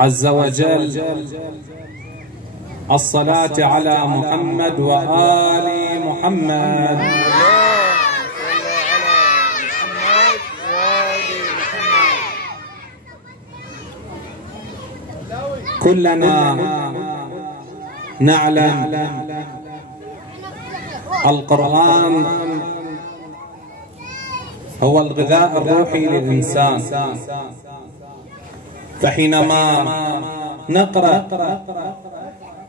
عز وجل الصلاة على محمد وآل محمد. كلنا نعلم القرآن هو الغذاء الروحي للإنسان، فحينما نقرأ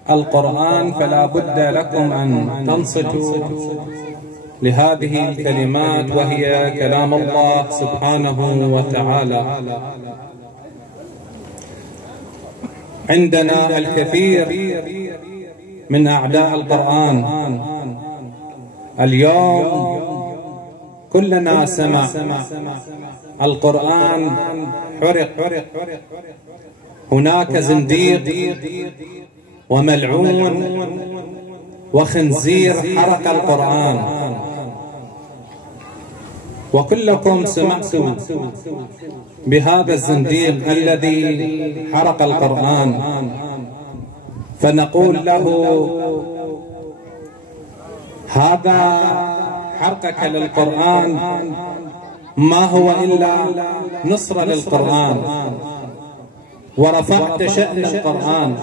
القرآن فلا بد لكم أن تنصتوا لهذه الكلمات، وهي كلام الله سبحانه وتعالى. عندنا الكثير من أعداء القرآن اليوم، كلنا سمع القرآن حرق، هناك زنديق وملعون وخنزير حرق القرآن، وكلكم سمعتوا بهذا الزنديق الذي حرق القرآن، فنقول له هذا حرقك للقرآن ما هو إلا نصرة للقرآن ورفعت شأن القرآن.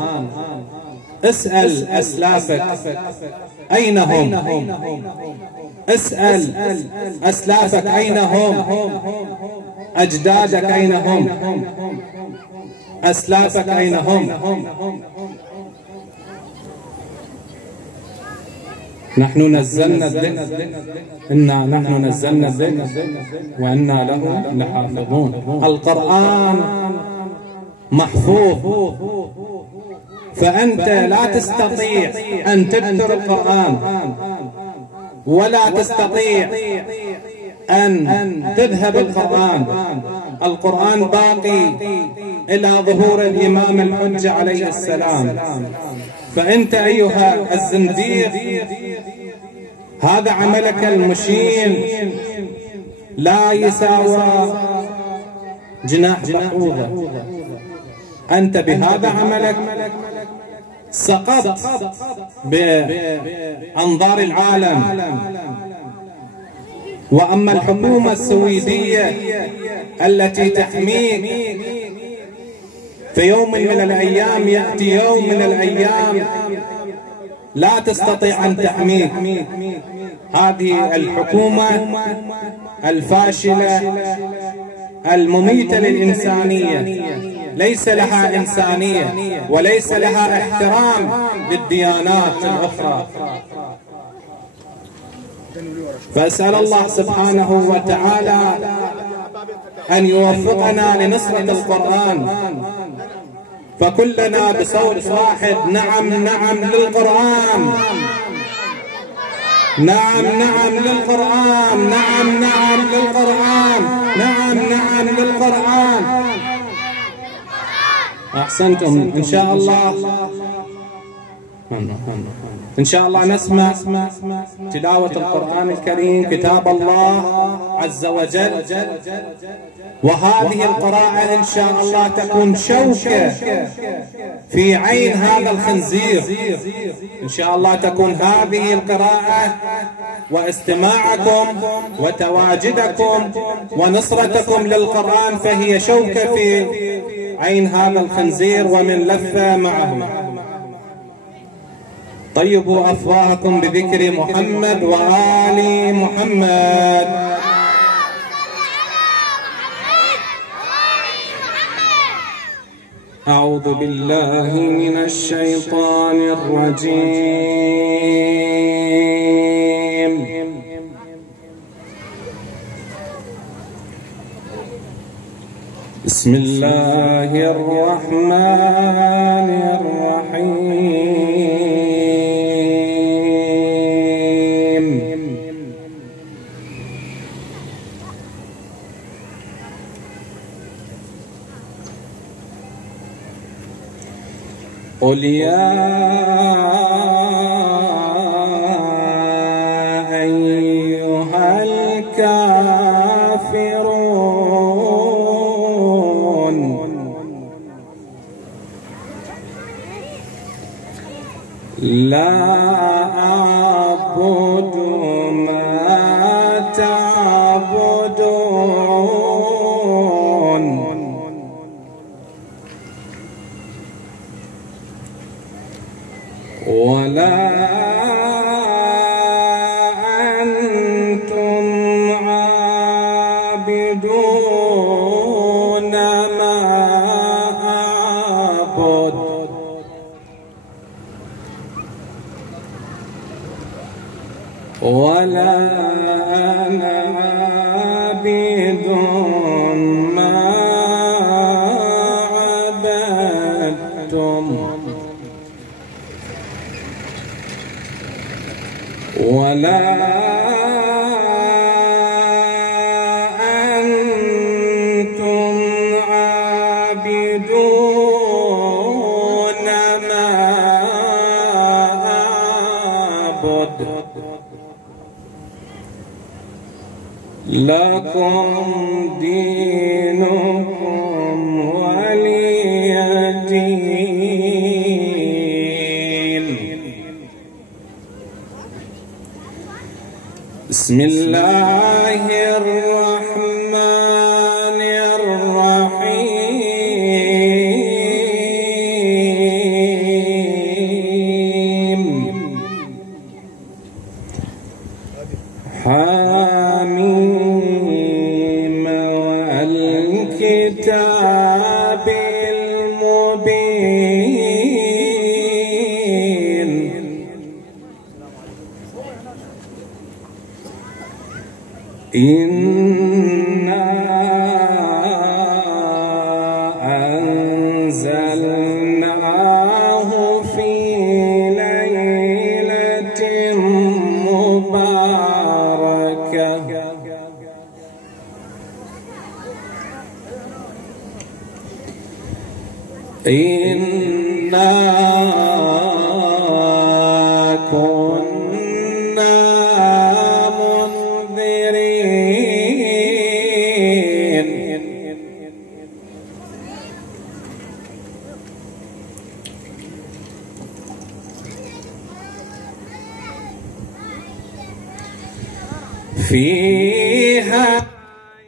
اسأل أسلافك أين هم؟ اسأل أسلافك أين هم؟ أجدادك أين هم؟ أسلافك أين هم؟ نحن نزلنا الذكر، نحن نزلنا الذكر وإنا له لحافظون. القرآن محفوظ، فأنت لا تستطيع أن تبتر القرآن ولا تستطيع أن تذهب القرآن. القرآن باقي إلى ظهور الإمام الحجة عليه السلام. فأنت أيها الزنديق هذا عملك المشين لا يساوى جناح بعوضة. أنت بهذا عملك سقطت بأنظار العالم. وأما الحكومة السويدية التي تحميك، في يوم من الأيام يأتي يوم من الأيام لا تستطيع أن تحميك. هذه الحكومة الفاشلة المميتة للإنسانية، ليس لها إنسانية وليس لها احترام للديانات الأخرى. فأسأل الله سبحانه وتعالى أن يوفقنا لنصرة القرآن، فكلنا بصوت واحد نعم نعم للقرآن، نعم نعم للقرآن، نعم نعم للقرآن، نعم نعم للقرآن. أحسنتم. إن شاء الله إن شاء الله نسمع تلاوة القرآن الكريم، كتاب الله عز وجل. وهذه القراءة إن شاء الله تكون شوكة في عين هذا الخنزير. إن شاء الله تكون هذه القراءة واستماعكم وتواجدكم ونصرتكم للقرآن فهي شوكة في عين هذا الخنزير ومن لف معه. طيبوا أفواهكم بذكر محمد وآل محمد. أعوذ بالله من الشيطان الرجيم. بسم الله الرحمن الرحيم. قل يا أيها الكافرون لا أعبد ما تعبدون ولا أنتم عابدون ما أعبد ولا أنا عابد ما عبدتم ولا أنتم عابدون ما أعبد لكم دينكم ولي دين. بسم الله الرحمن الرحيم. حميم والكتاب المبين. إنا أنزلناه في ليلة مباركة إنا كنا منذرين. فيها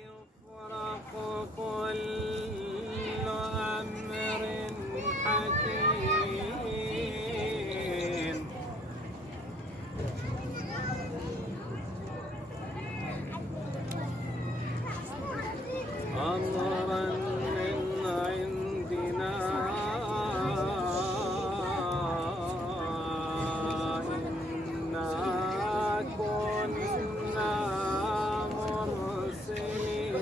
يفرق كل أمر حكيم. أمرا من عندنا إنا كنا مرسلين.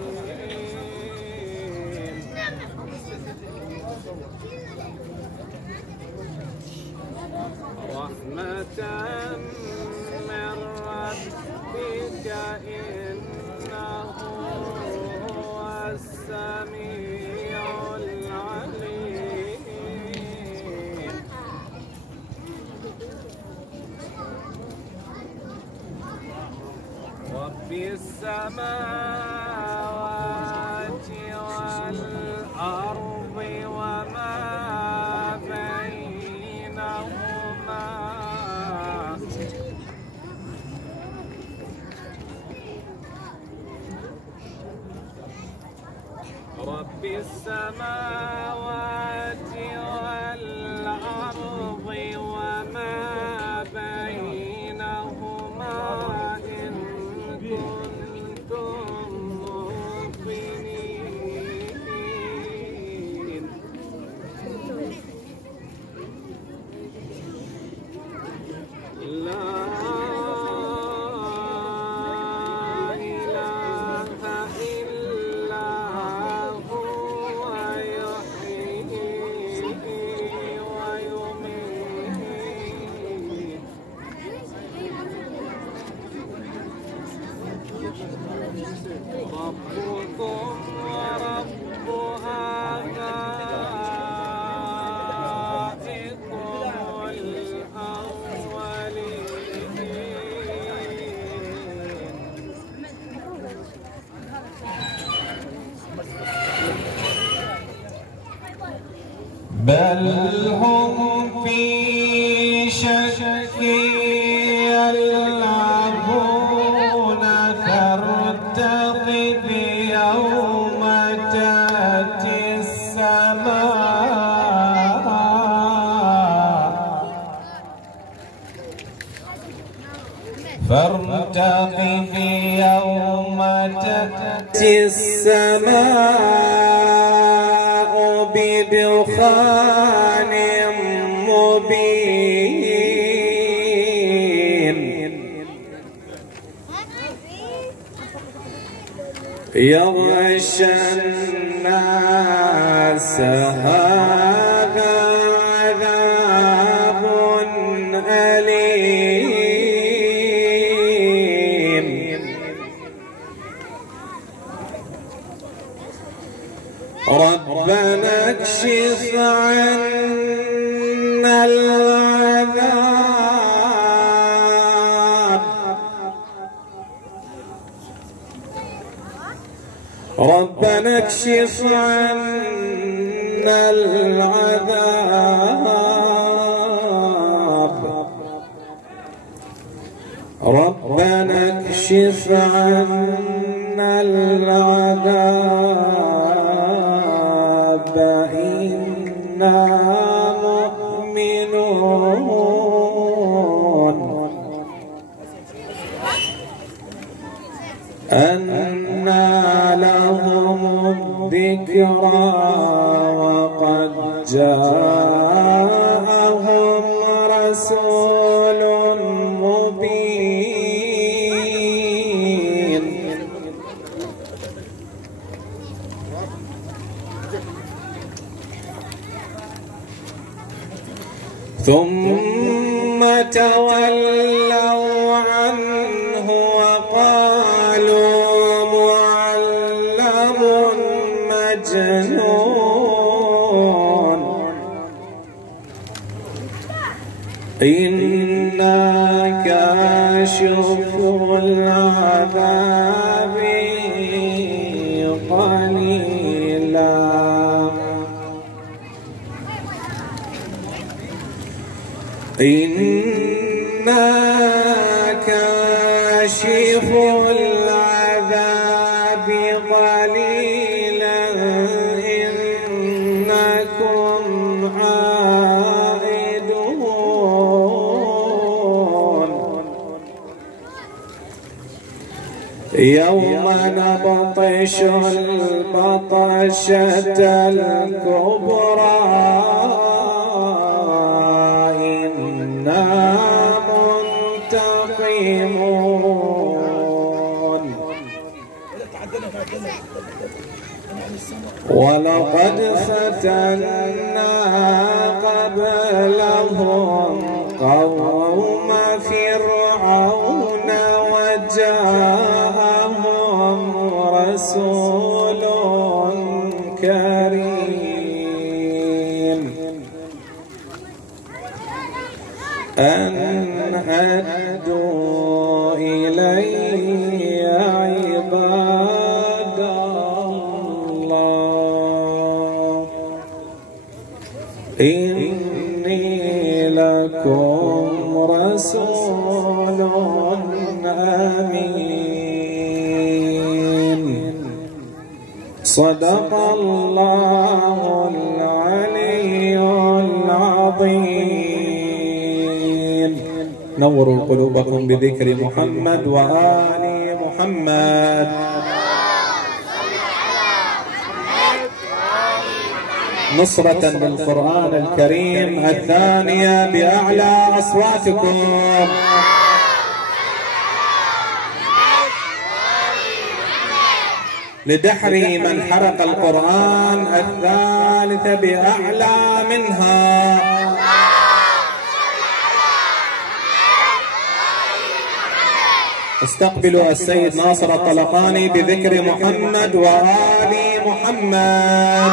رحمة من ربك إنه هو السميع العليم. رب السماوات والأرض وما بينهما. رب السماوات والأرض وما بينهما إن كنتم موقنين. لا ربكم ورب آبائكم الأولين. بل هم في شك فارتقب يوم تأتي السماء بدخان مبين يغشى الناس هذا عذاب أليم ربنا اكشف عنا العذاب ربنا اكشف عنا العذاب ربنا اكشف عنا العذاب إنا مؤمنون أنى لهم الذكرى وقد جاءهم رسول مبين ثم تولوا عنه وقالوا معلم مجنون إنا كاشف العذاب قليلا إنا كاشف العذاب قليلا إنكم عائدون يوم نبطش البطشة الكبرى منتقمون ولقد فتنا قبلهم قوم فرعون وجاءهم رسول كريم أن أدوا إلي عباد الله إني لكم رسول أمين صدق الله العلي العظيم نوروا قلوبكم بذكر محمد وآل محمد نصرة للقرآن الكريم الثانية بأعلى أصواتكم لدحر من حرق القرآن الثالثة بأعلى منها استقبلوا السيد ناصر الطلقاني بذكر محمد وآل محمد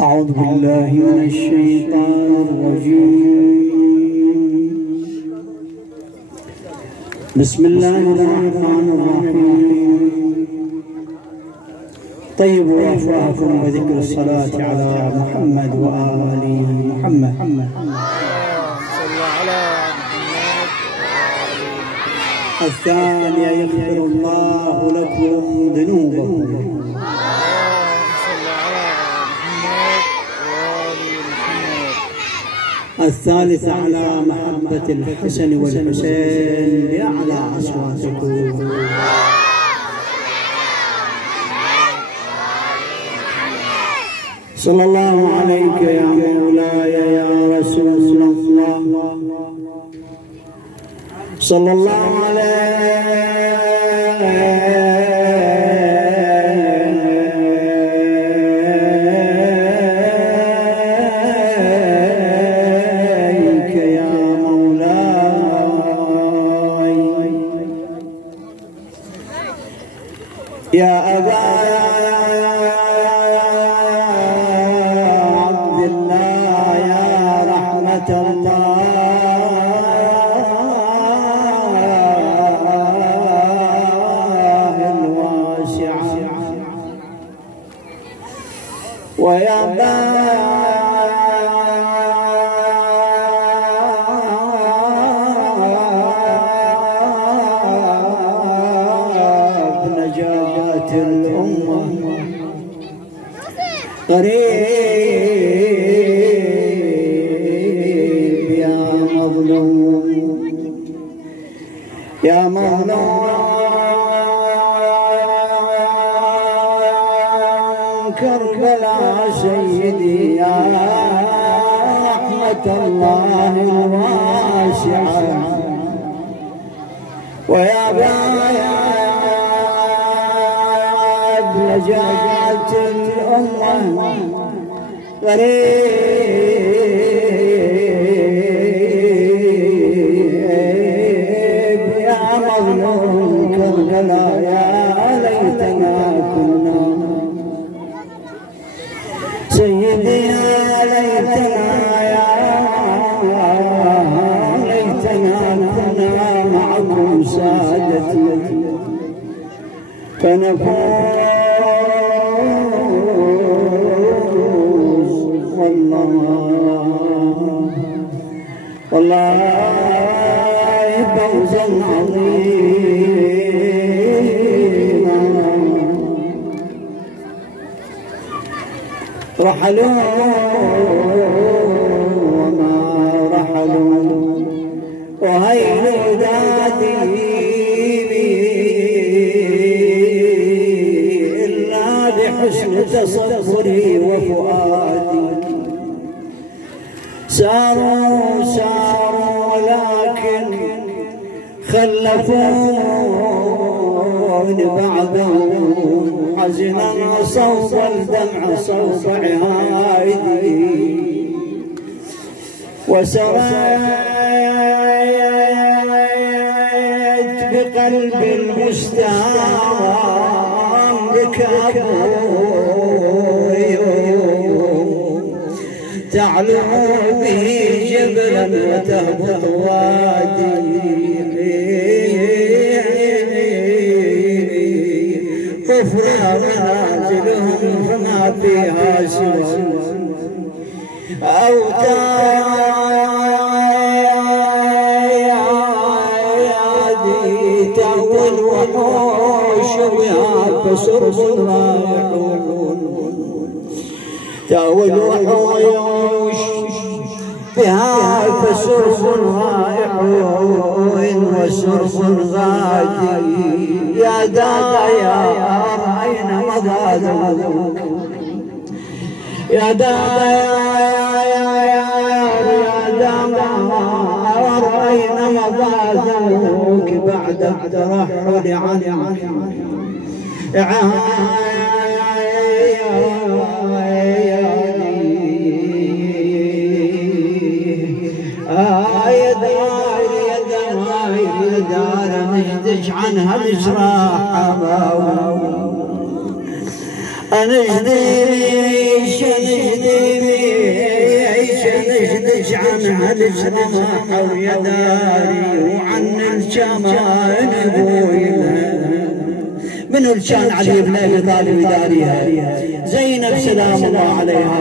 أعوذ بالله من الشيطان الرجيم. بسم الله الرحمن الرحيم. طيبوا أفواهكم بذكر الصلاة على محمد وآل محمد. الثانية يغفر الله لكم ذنوبكم. الثالثة على محبة الحسن والحسين بأعلى أصواتكم. صلى الله عليك يا مولاي يا رسول الله. صلى الله عليك يا مولاي يا أبا عبد الله يا رحمة الله ويا باب نجاة الأمة قريب يا مظلوم يا مظلوم كربلاء سيدي يا رحمة الله الواسعة ويا باب نجاة الأمة غريب يا مظلوم كربلاء يا ليتنا كنا سيدي يا ليتنا كنا معكم سادتي فنفوز والله فوزا عظيما. رحلوا وما رحلوا وهيل ذاتي إلا بحسن تصوري وفؤادي. ساروا ولكن خلفون بعدهم حزنا صوب الدمع صوب عهائدي. وسويت بقلب المستهام بك أبوي تعلو به جبلا وتهبط وادي. كفر منازلهم فما فيها سوى أوتادي تهوى الوحوش بها فسرب رايحون. تهوى الوحوش بها فسرب رايحون وسرب غادي. يا دايا أين مضاذوك يا دايا أين مضاذوك بعد الترحل عنك. يا دار نهدج عنها الجراح نجدج عن هالجرماح ويداري وعن الجمال بويلها. منو اللي كان علي بن ابي طالب يداريها؟ زينب سلام الله عليها.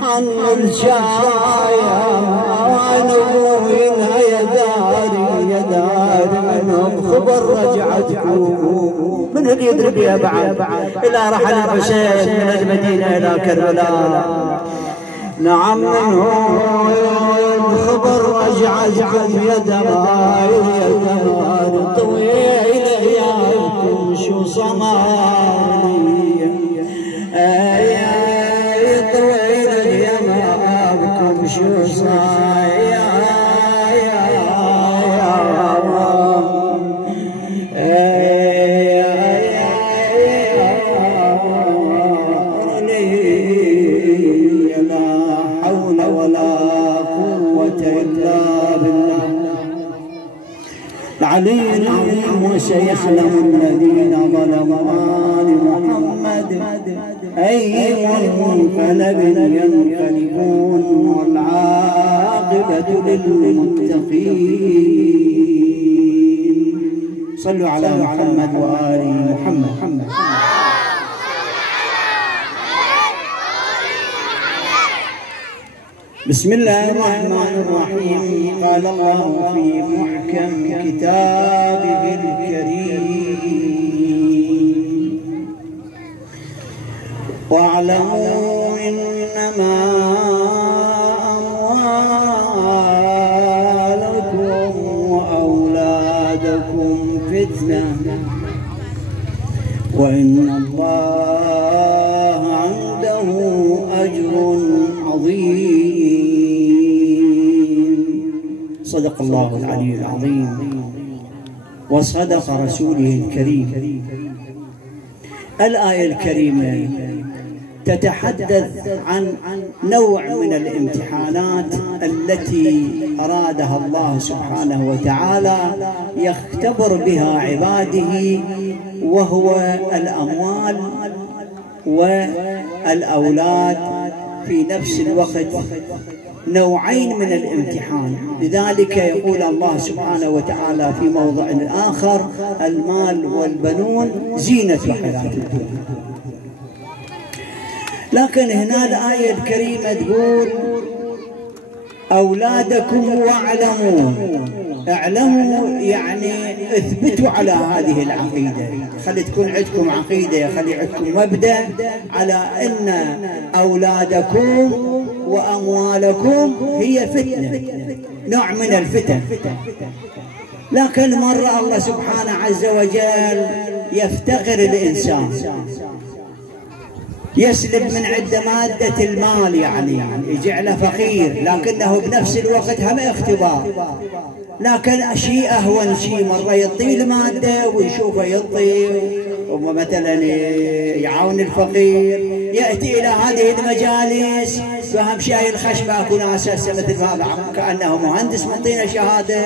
وعن الجايان بويلها يداري منهم خبر رجعتكم. من اللي يدري بها بعد إلى رحل الحسين من المدينة إلى كربلاء. نعم منهم خبر رجعتكم يا دمار طويل ايامكم شو صمالي طويل ايامكم شو صايا علي العظيم وسيعلم الذين ظلموا آل محمد أي منقلب ينقلبون والعاقبة للمتقين. صلوا على محمد وآل محمد. بسم الله الرحمن الرحيم. قال الله في محكم كتابه الكريم: واعلموا إنما أموالكم وأولادكم فتنة وإن الله عنده أجر عظيم. صدق الله العلي العظيم وصدق رسوله الكريم. الآية الكريمة تتحدث عن نوع من الامتحانات التي أرادها الله سبحانه وتعالى يختبر بها عباده، وهو الأموال والأولاد في نفس الوقت، نوعين من الامتحان. لذلك يقول الله سبحانه وتعالى في موضع آخر: المال والبنون زينة الحياة الدنيا. لكن هنا الآية الكريمة تقول: أولادكم واعلموا. اعلموا يعني اثبتوا على هذه العقيدة، خلي تكون عندكم عقيدة، خلي عندكم مبدأ على أن أولادكم وأموالكم هي فتنة، نوع من الفتن. لكن مرة الله سبحانه عز وجل يفتقر الإنسان، يسلب من عنده مادة المال، يعني يجعله فقير، لكنه بنفس الوقت هم اختبار. لكن شيء أهون شيء، مرة يعطيه المادة ويشوفه يعطي مثلا يعاون الفقير، يأتي إلى هذه المجالس فهم شايل خشبة أكون أساسا مثل هذا، كأنه مهندس معطينا شهادة،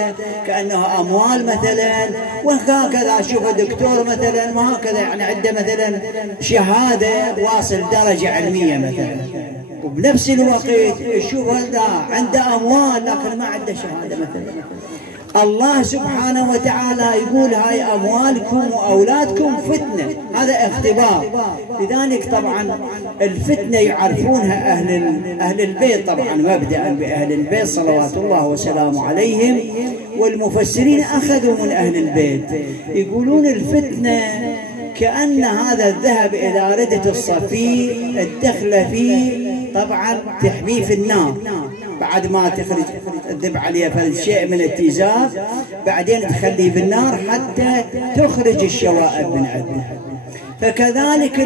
كأنه أموال مثلا، وهكذا أشوفه دكتور مثلا، وهكذا يعني عنده مثلا شهادة واصل درجة علمية مثلا، وبنفس الوقت يشوف هذا عنده أموال لكن ما عنده شهادة مثلا. الله سبحانه وتعالى يقول: هاي أموالكم وأولادكم فتنة، هذا اختبار. لذلك طبعا الفتنة يعرفونها أهل البيت، طبعا مبدأ بأهل البيت صلوات الله وسلامه عليهم، والمفسرين أخذوا من أهل البيت يقولون الفتنة كأن هذا الذهب إذا ردت الصفي الدخل فيه طبعا تحميه في النار، بعد ما تخرج تذب عليه فرد شيء من التيزاب، بعدين تخليه بالنار حتى تخرج الشوائب من عنده. فكذلك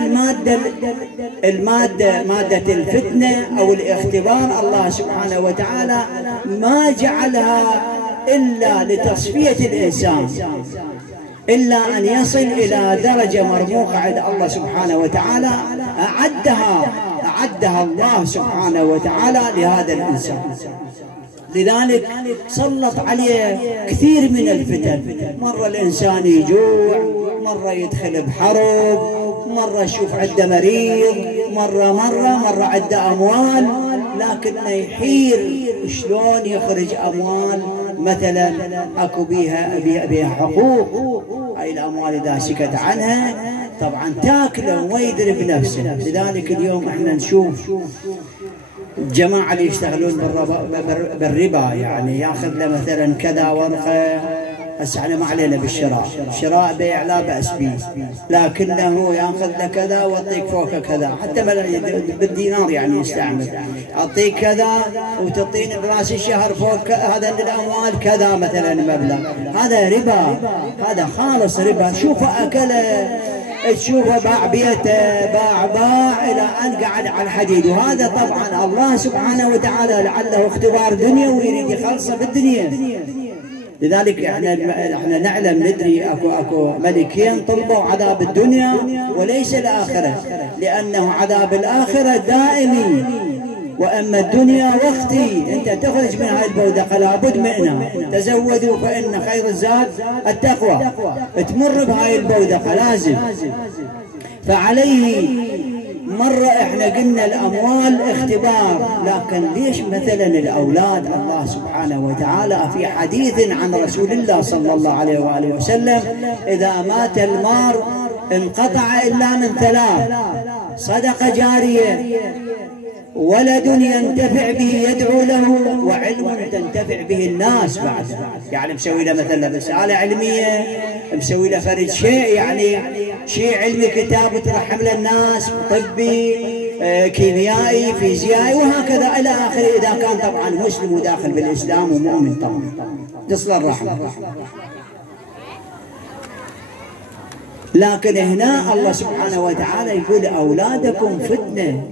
مادة الفتنة أو الاختبار الله سبحانه وتعالى ما جعلها إلا لتصفية الإنسان، إلا أن يصل إلى درجة مرموقة عند الله سبحانه وتعالى أعدها الله سبحانه وتعالى لهذا الإنسان. لذلك سلط عليه كثير من الفتن. مرة الإنسان يجوع، مرة يدخل بحرب، مرة يشوف عنده مريض، مرة عنده أموال، لكنه يحير شلون يخرج أموال مثلا أكو بيها حقوق. هاي الأموال إذا سكت عنها طبعا تاكله ويدري بنفسه. لذلك اليوم احنا نشوف الجماعة اللي يشتغلون بالربا، يعني ياخذ له مثلا كذا ورقة. هسه احنا ما علينا بالشراء، شراء بيع لا بأس به، لكنه ياخذ له كذا واعطيك فوق كذا، حتى بالدينار يعني يستعمل، اعطيك كذا وتعطيني براس الشهر فوق هذا الاموال كذا مثلا مبلغ. هذا ربا، هذا خالص ربا. شوفه اكله، تشوفه باع بيته، باع الى ان قعد على الحديد. وهذا طبعا الله سبحانه وتعالى لعله اختبار دنيا ويريد يخلصه بالدنيا. لذلك احنا نعلم ندري اكو ملكين طلبوا عذاب الدنيا وليس الاخره، لانه عذاب الاخره دائمي. واما الدنيا واختي، انت تخرج من هاي البودقه لابد منها. تزودوا فان خير الزاد التقوى. تمر بهاي البودقه لازم. فعليه مرة احنا قلنا الاموال اختبار، لكن ليش مثلا الاولاد الله سبحانه وتعالى في حديث عن رسول الله صلى الله عليه واله وسلم اذا مات المار انقطع الا من ثلاث: صدقة جارية، ولد ينتفع به يدعو له، وعلم تنتفع به الناس بعد. يعني مسوي له مثلا رسالة علمية، مسوي له فرد شيء يعني شيء علمي، كتاب ترحم للناس، طبي، كيميائي، فيزيائي، وهكذا الى اخره، اذا كان طبعا مسلم وداخل بالاسلام ومؤمن طبعا تصل الرحمه. لكن هنا الله سبحانه وتعالى يقول اولادكم فتنه.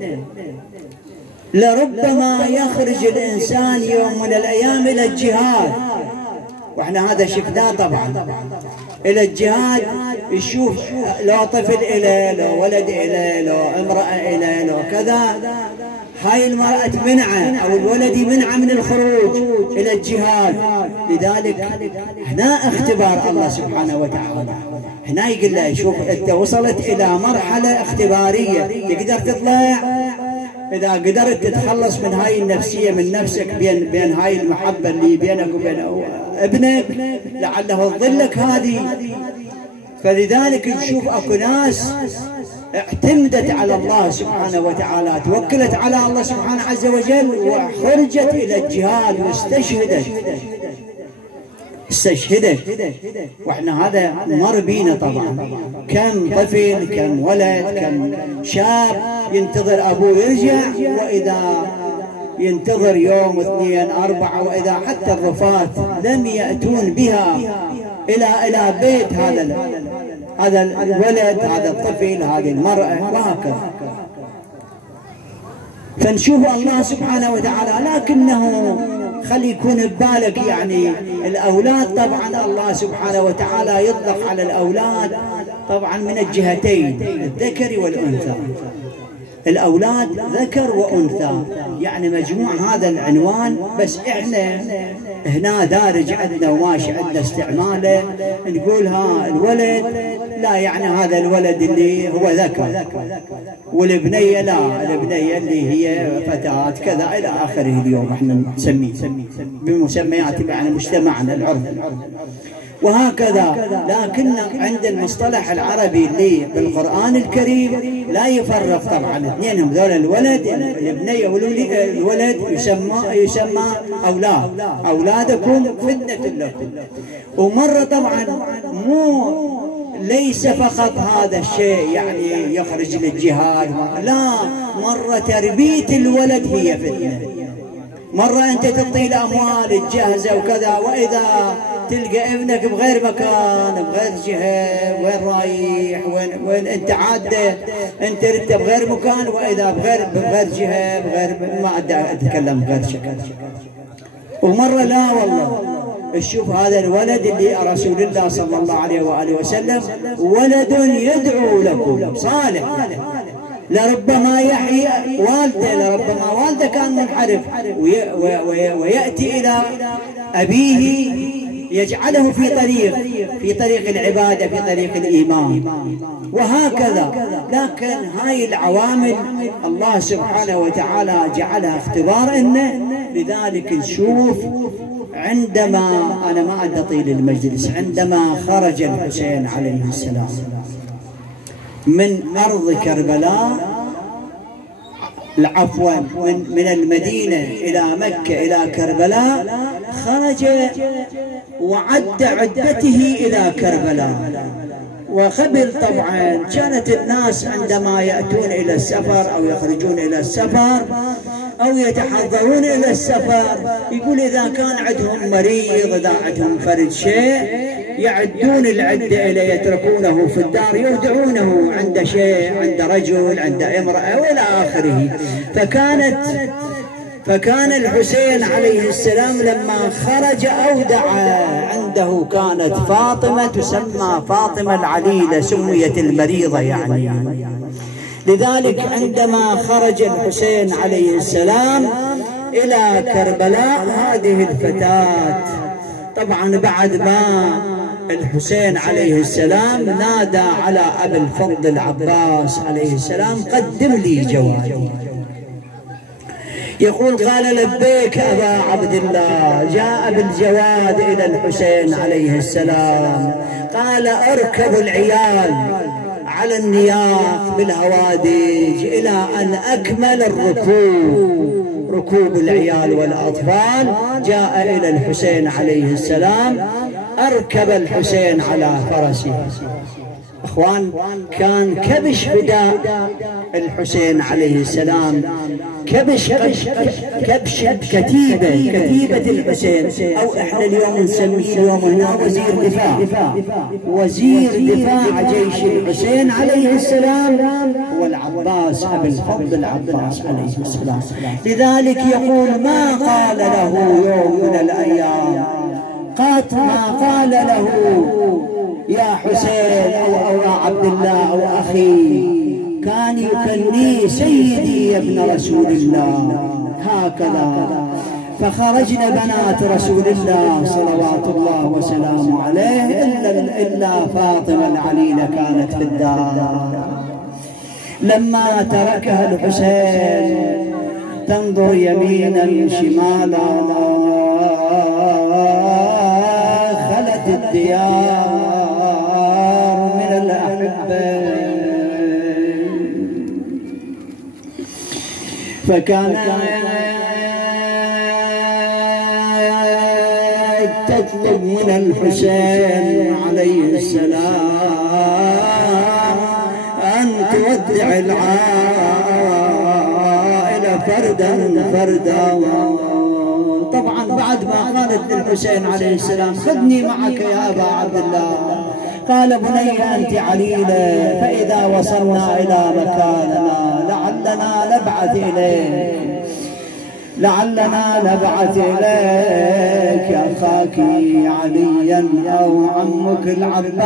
لربما يخرج الانسان يوم من الايام الى الجهاد، واحنا هذا شفناه طبعا، الى الجهاد، يشوف لو طفل إله، لو ولد إله، لو امرأة إله، لو كذا، هاي المرأة منعه أو الولد منعه من الخروج إلى الجهاد. لذلك هنا اختبار الله سبحانه وتعالى. هنا يقول له شوف أنت وصلت إلى مرحلة اختبارية، تقدر تطلع إذا قدرت تتخلص من هاي النفسية من نفسك، بين هاي المحبة اللي بينك وبين ابنك لعله تظلك هذه. فلذلك نشوف اكو ناس اعتمدت على الله سبحانه وتعالى، توكلت على الله سبحانه عز وجل، وخرجت الى الجهاد واستشهدت. واحنا هذا مر بينا طبعا، كم طفل، كم ولد، كم شاب ينتظر ابوه يرجع، واذا ينتظر يوم واثنين أربعة، وإذا حتى الرفات لم يأتون بها إلى بيت هذا الولد، هذا الطفل، هذه المرأة، وهكذا. فنشوف الله سبحانه وتعالى. لكنه خلي يكون ببالك يعني الأولاد طبعا الله سبحانه وتعالى يطلق على الأولاد طبعا من الجهتين، الذكر والأنثى. الأولاد ذكر وأنثى، يعني مجموع هذا العنوان، بس إحنا هنا دارج عندنا وماشي عندنا استعماله، نقول ها الولد، لا يعني هذا الولد اللي هو ذكر، والبنية لا، البنية اللي هي فتاة كذا إلى آخره. اليوم إحنا نسميه بمسميات يعني مجتمعنا العرف وهكذا. لكن عند المصطلح العربي اللي بالقرآن الكريم لا يفرق طبعا اثنينهم، ذول الولد البنية والولد يسمى أولاد. أولادكم فتنة لكم. ومرة طبعا ليس فقط هذا الشيء يعني يخرج للجهاد، لا، مرة تربية الولد هي فتنة. مرة أنت تعطي الأموال تجهزه وكذا، وإذا تلقى ابنك بغير مكان، بغير جهة، وين رايح، وين أنت عادة، أنت رحت بغير مكان، وإذا بغير جهة، بغير، ما أتكلم بغير شكل. ومرة لا والله شوف هذا الولد اللي رسول الله صلى الله عليه وآله وسلم ولد يدعو لكم صالح، لربما يحيي والده، لربما والده كان منحرف، ويأتي إلى أبيه يجعله في طريق العبادة، في طريق الإيمان، وهكذا. لكن هاي العوامل الله سبحانه وتعالى جعلها اختبار إنه. لذلك نشوف عندما، أنا ما أدري أطيل المجلس، عندما خرج الحسين عليه السلام من أرض كربلاء، عفوا من المدينة إلى مكة إلى كربلاء، خرج وعد عدته إلى كربلاء. وقبل طبعا كانت الناس عندما يأتون إلى السفر أو يخرجون إلى السفر أو يتحضرون إلى السفر، يقول إذا كان عندهم مريض، إذا عندهم فرد شيء، يعدون العدة إلى يتركونه في الدار، يودعونه عند شيء، عند رجل، عند امرأة وإلى آخره. فكان الحسين عليه السلام لما خرج أودع عنده كانت فاطمة تسمى فاطمة العليلة، سميت المريضة يعني. لذلك عندما خرج الحسين عليه السلام إلى كربلاء، هذه الفتاة طبعا بعد ما الحسين عليه السلام نادى على أبي الفضل العباس عليه السلام قدم لي جواد، يقول قال لبيك أبا عبد الله، جاء بالجواد إلى الحسين عليه السلام، قال اركبوا العيال على النياق بالهوادج إلى أن أكمل الركوب، ركوب العيال والأطفال. جاء إلى الحسين عليه السلام، أركب الحسين على فرسه. أخوان، كان كبش فداء الحسين عليه السلام، كبش كتيبة الحسين، أو إحنا اليوم نسميه اليوم هنا وزير دفاع، وزير دفاع جيش الحسين عليه السلام هو العباس أبي الفضل العباس عليه السلام. لذلك يقول ما قال له يوم من الأيام ما قال له يا حسين أو يا عبد الله أو أخي، كان يكني سيدي يا ابن رسول الله، هكذا. فخرجنا بنات رسول الله صلوات الله وسلامه عليه إلا فاطمة العليلة كانت في الدار. لما تركها الحسين تنظر يمينا شمالا، خلت الديار من الأحبة، فكان تطلب من الحسين عليه السلام أن تودع العائلة فردا. طبعا بعد ما قالت للحسين عليه السلام خذني معك يا أبا عبد الله، قال بني أنت عليلة، فإذا وصلنا إلى مكاننا لعلنا نبعث إليك أخاك عليا أو عمك العباس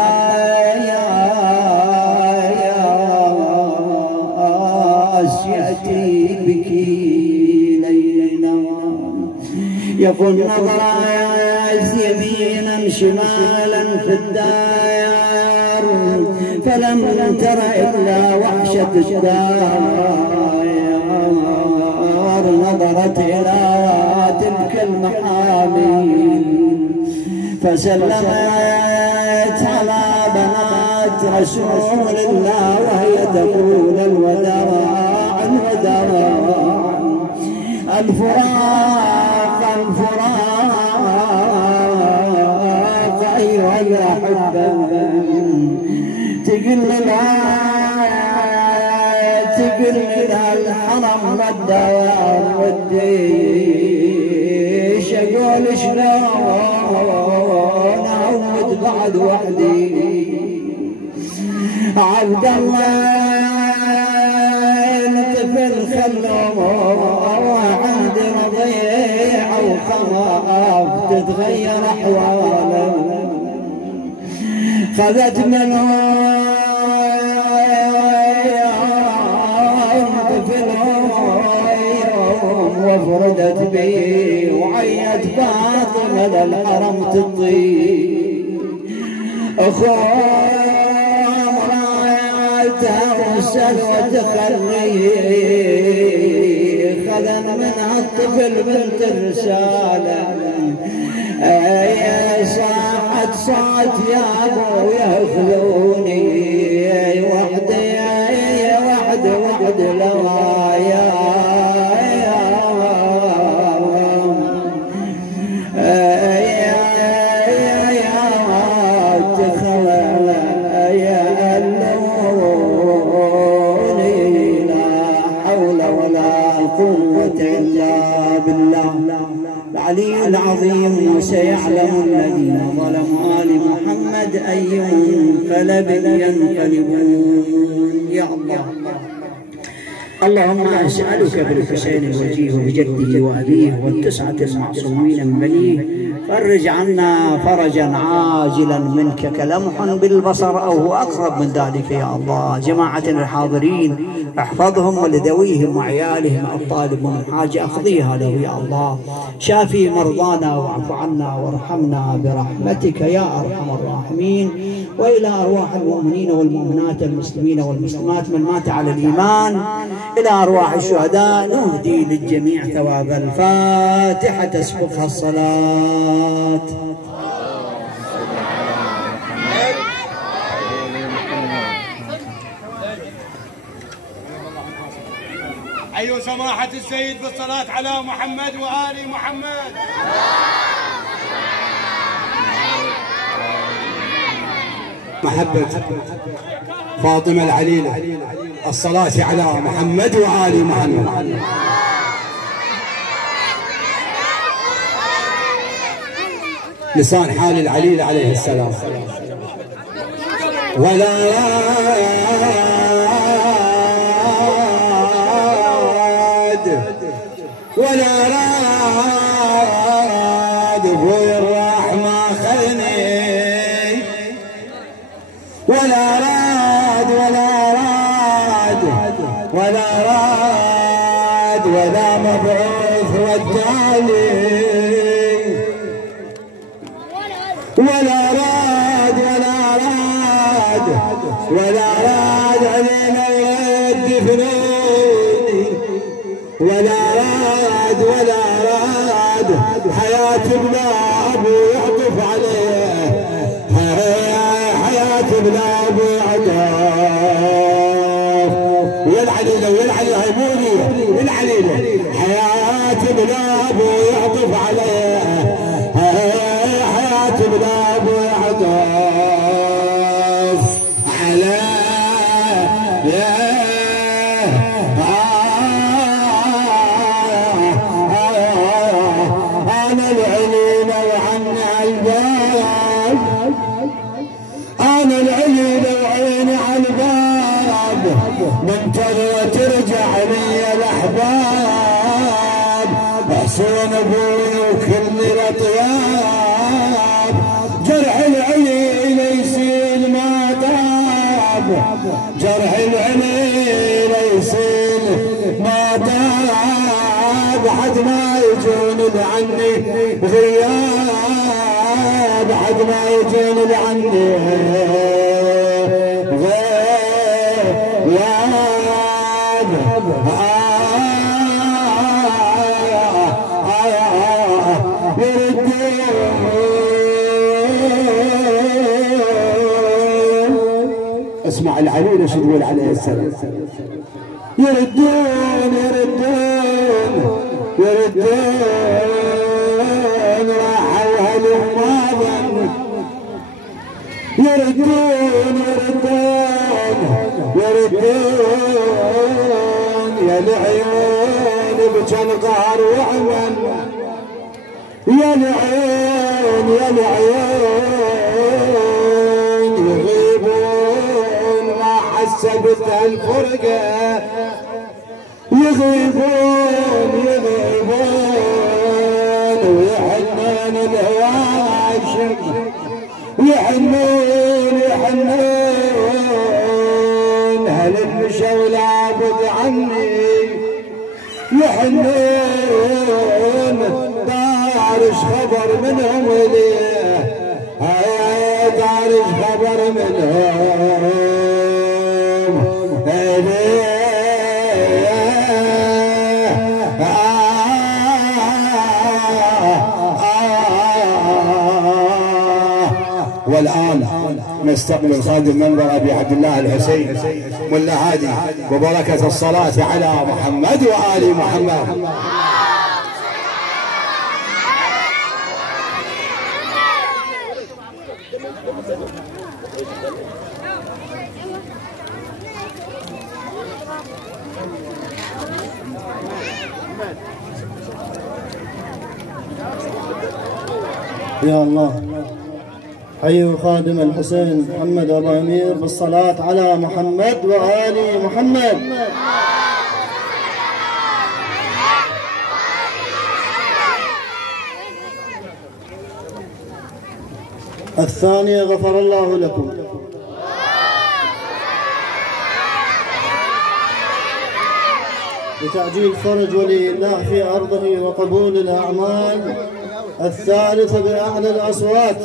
يأتي بك إلينا. يقول نظر يمينا شمالا في الدار، فلم تر إلا وحشة الدار، نظرت إلى تلك المحامل، فسلمت على بنات رسول الله وهي تقول الوداع الفراق أيها الأحبة. تقل لها الحرم والدوام والديش، أقول شلون أعود بعد وحدي. عبد الله طفل خلوه عند رضيع وخاف تتغير أحواله، خذت منه فاطمة للحرم تطيب أخوها مرايتها والسلوى تخليه خذن منها الطفل بنت الرسالة صاحت صوت يا ابو ياخذوني وحده لوا يا العلي العظيم. وسيعلم الذين ظلموا آل محمد أي منقلب ينقلبون. يا الله اللهم أسألك بالحسين الوجيه وبجده وأبيه والتسعة المعصومين من بنيه فرج عنا فرجا عاجلا منك كلمح بالبصر أو هو أقرب من ذلك يا الله. جماعة الحاضرين احفظهم ولذويهم وعيالهم الطالب من حاجة أقضيها له يا الله. شافي مرضانا واعف عنا وارحمنا برحمتك يا أرحم الراحمين. وإلى أرواح المؤمنين والمؤمنات المسلمين والمسلمات من مات على الإيمان إلى أرواح الشهداء نهدي للجميع ثواب الفاتحة تسبقها الصلاة. أيها سماحة السيد بالصلاة على محمد وآل محمد. محبة فاطمة العليلة الصلاة على محمد وآل محمد. لسان حال العليلة عليه السلام. ولا راد ابوي الرحمة خلني ولا راد ولا مبعوث ودالي ولا راد علينا يدفنوني ولا راد حياة بلا أبو يعطف عليه حياة بلا أبو يعطف ويا العليلة هيموني العليلة حياة بلا أبو يعطف عليه حياة بلا أبو يعطف عليه منتظر وترجع لي الاحباب حسين ابوي وكل الاطياب جرح العلي ليصير ما طاب جرح العلي ليصير ما طاب حد ما يجون عني غياب حد ما يجون عني اسمع العليلة شو تقول عليه السلام. يردون راحوا هالماضي يردون يا العيون بجن قهر وعمل يا العيون يغيبون ما حسبت الفرقة يغيبون ويحنون الهواشم يحنون هل المشوا لابد عني يحنون دار طارش خبر منهم إليه طارش خبر منهم إليه والآن نستقبل خادم منبر أبي عبد الله الحسين ملا هادي وبركة الصلاة على محمد وآل محمد. يا الله حيوا خادم الحسين محمد أبو أمير بالصلاة على محمد وآل محمد. الثانية غفر الله لكم. لتعجيل فرج ولي الله في أرضه وقبول الأعمال. الثالثة بأعلى الأصوات.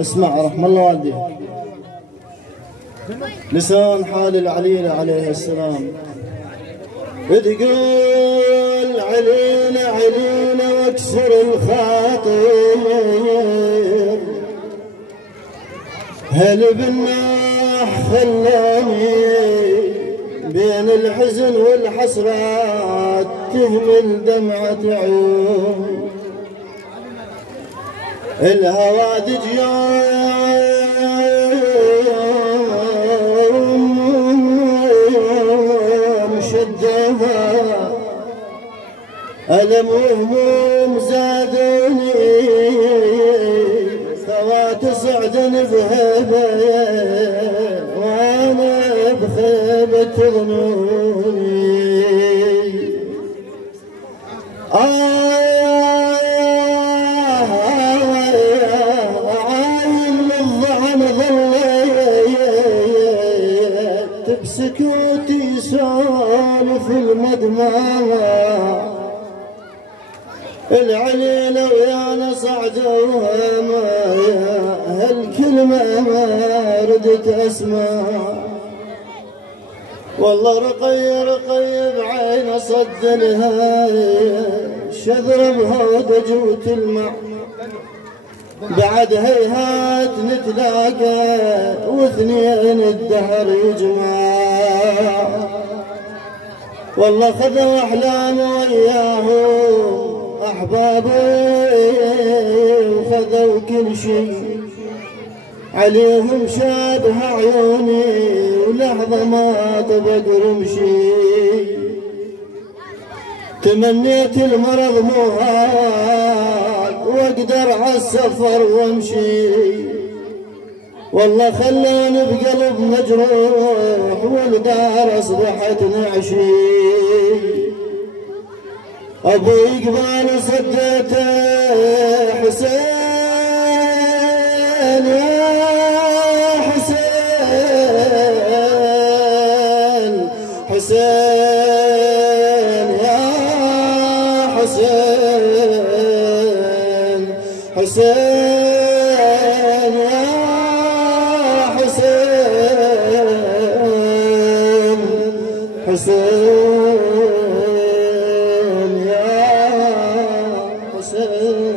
اسمع رحم الله والديه. لسان حال العليل عليه السلام تقول علينا علينا واكسر الخاطر هل بالناح خلاني بين الحزن والحسرات تهمل دمعة عيون الهوادج يوم شدها ألم وهموم زادوني ثوات سعد بهبة وأنا بخيبة ظنوني بسكوتي سالف المدمعة العليلة ويانا صعدوها ما هالكلمة ما ردت اسمع والله رقي رقي بعين صد الهاي شذر بهودج وتلمع بعد هيهات نتلاقى واثنين الدهر يجمع والله خذوا احلامي وياهم احبابي وخذوا كل شيء عليهم شابه عيوني ولحظه ما طبق رمشي تمنيت المرض مو هاد واقدر عالسفر وامشي والله خلاني بقلب مجروح والدار اصبحت نعشي ابوي قبال صديته حسين يا حسين حسين يا حسين حسين يا حسين حسين يا حسين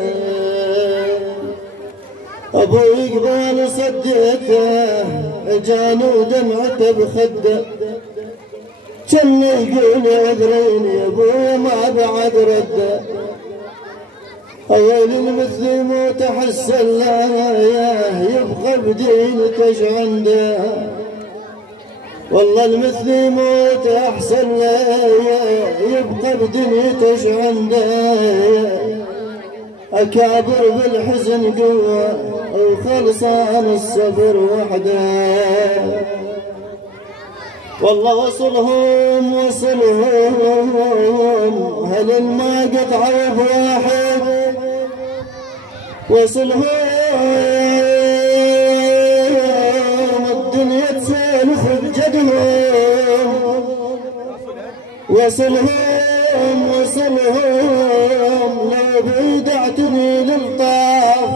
ابوي قبال صديته اجاني ودمعته بخده كان يقول عذريني يا ابوي ما بعد رده اول المثل يموت احسن لا يبقى بدينتش عنده والله المثل يموت احسن لا يبقى بدنيتش عنده اكابر بالحزن قوه وخلصان الصبر وحده والله وصلهم وصلهم هل ما قطعوا بواحد وصلهم الدنيا تسالف بجدهم، وصلهم لو بيدعتني للطاف،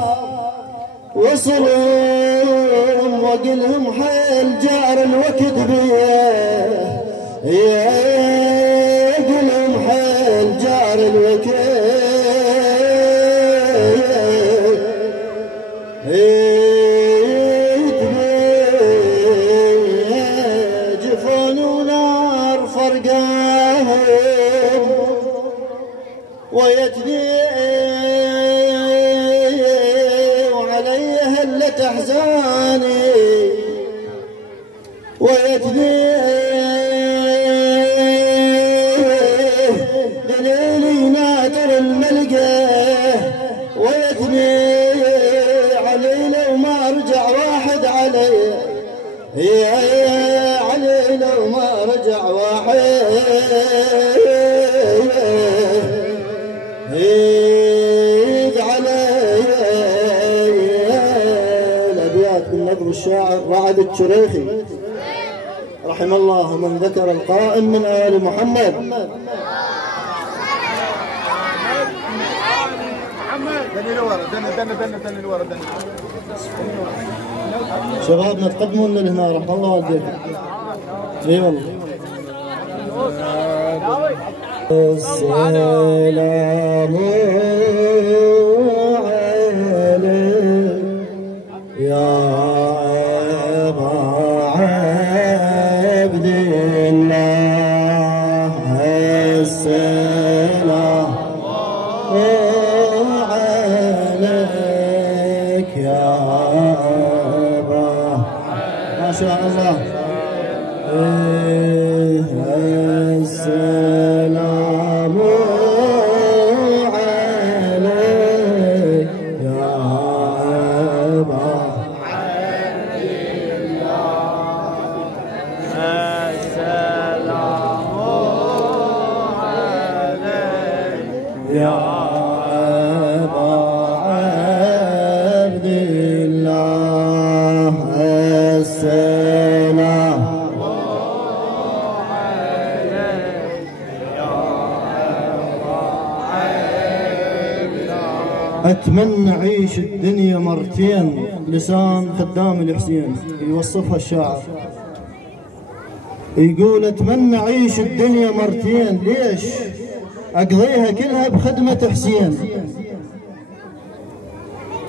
وصلهم وقلهم حيل جار الوقت بيه، يا قلهم حيل جار الوقت جفون ونار فرقاهم ويتني وعلي هلت احزاني، ويتني دليلي ناطر الملقى، ويتني علي لو ما رجع واحد علي، يا علي لو ما رجع واحد علي. الابيات من نظم الشاعر رعد الشريخي رحم الله من ذكر القائم من آل محمد. شبابنا تقدموا لنا هنا رحم الله والديكم. اي والله. السلام عليك يا أبا عبد الله، السلام عليك يا أبا، ما شاء الله. السلام عليك يا أبا عبد الله، السلام عليك يا أبا عبد الله، السلام أتمنى أعيش الدنيا مرتين. لسان خدام الحسين يوصفها الشاعر، يقول أتمنى أعيش الدنيا مرتين، ليش؟ أقضيها كلها بخدمة حسين.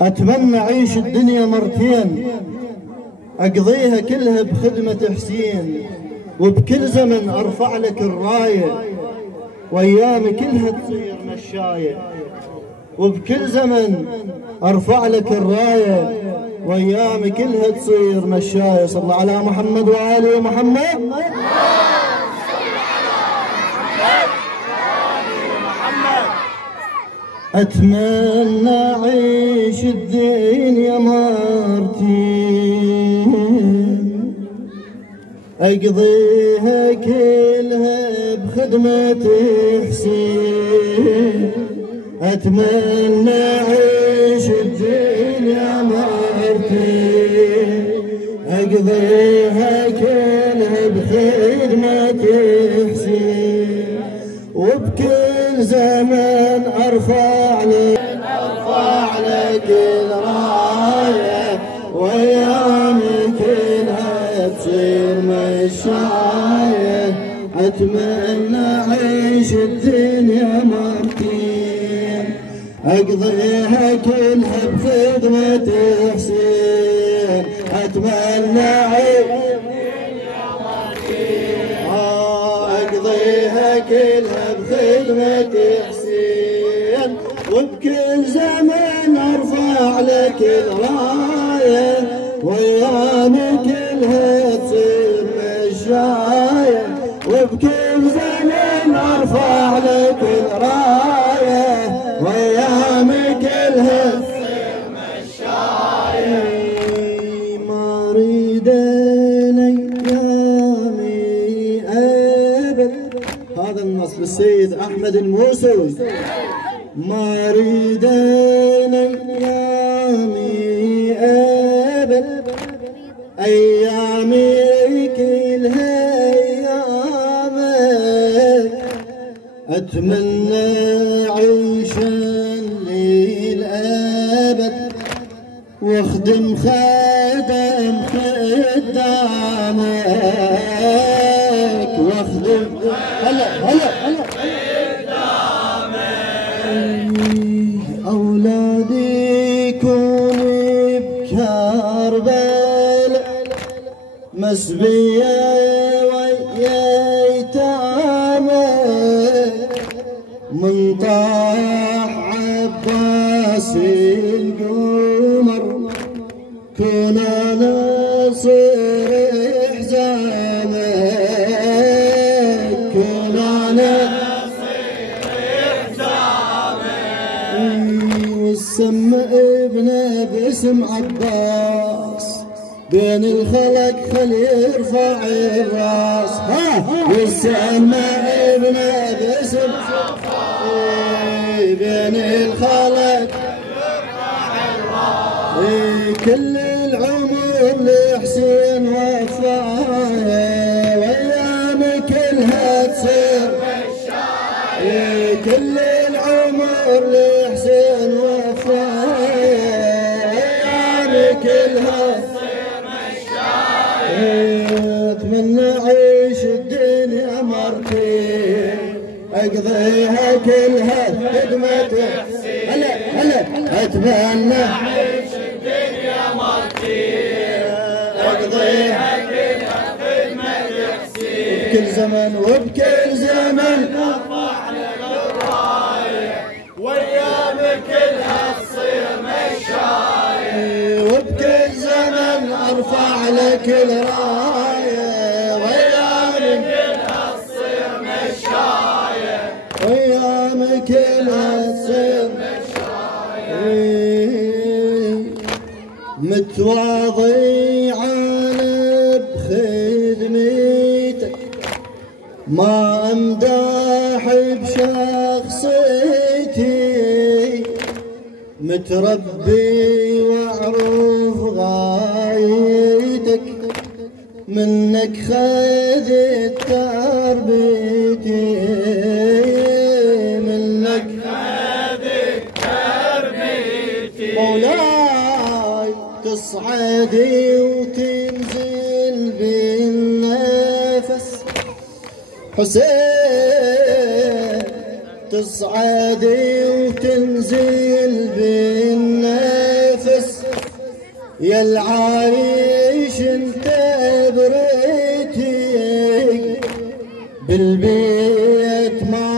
أتمنى أعيش الدنيا مرتين، أقضيها كلها بخدمة حسين، وبكل زمن أرفع لك الراية، وأيامي كلها تصير مشاية، وبكل زمن ارفع لك الرايه، وايامي كلها تصير مشايه. صلى على محمد وآل محمد. اتمنى اعيش الدنيا مرتين، اقضيها كلها بخدمة حسين. أتمنى أعيش الدنيا مرتين، أقضيها كلها بخدمة حسين، وبكل زمن أرفع لك الراية، وأيامي كلها تصير مشاية. أتمنى أعيش الدنيا مرتين، أقضيها كلها بخدمة حسين. أتمنى أعيش الدنيا مرتين، أقضيها كلها بخدمة حسين، وبكل زمن أرفع لك الراية، وأيامي كلها تصير مشاية، وبكل زمن ارفع لك الرايه، وايامي كلها تصير مشايه. ما اريد ايامي ابد. هذا النص للسيد احمد الموسوي، ما اريد ايامي ابد، ايامي كلها ايامك، اتمنى عيشا للابد، واخدم خدم خدامك، واخدم هلا أولادي يكون بكربلاء مسبية ويا يتامك، من طاح عباس القمر كون ناصر حزامك، كون والسم ابنه باسم عباس، بين الخلق خلي يرفع الراس، والسم ابنه باسم بين الخلق يرفع الراس، كل العمر لحسين وفايا، وايام كلها تصير مشاية، كل العمر لحسين وفايا، وايام كلها تصير مشاية، اتمنى اعيش الدنيا مرتين، اقضيها كلها خدمة حسين، هلا اتمنى اعيش الدنيا مرتين، اقضيها كلها خدمة حسين، بكل زمن وبكل زمن ارفع لك الراية، وايام كلها تصير مشاية، وبكل زمن ارفع لك الراية، وايام كلها تصير مشاية، وايام كلها تصير متواضعا بخدمتك، ما امدح بشخصيتي، متربي واعرف غايتك، منك خذت تربيتي، منك خذت تربيتي، مولاي تصعدي وتنزل بالنفس، حسين تصعدي وتنزل بالنفس، يا العايش انت بريتي، بالبيت ما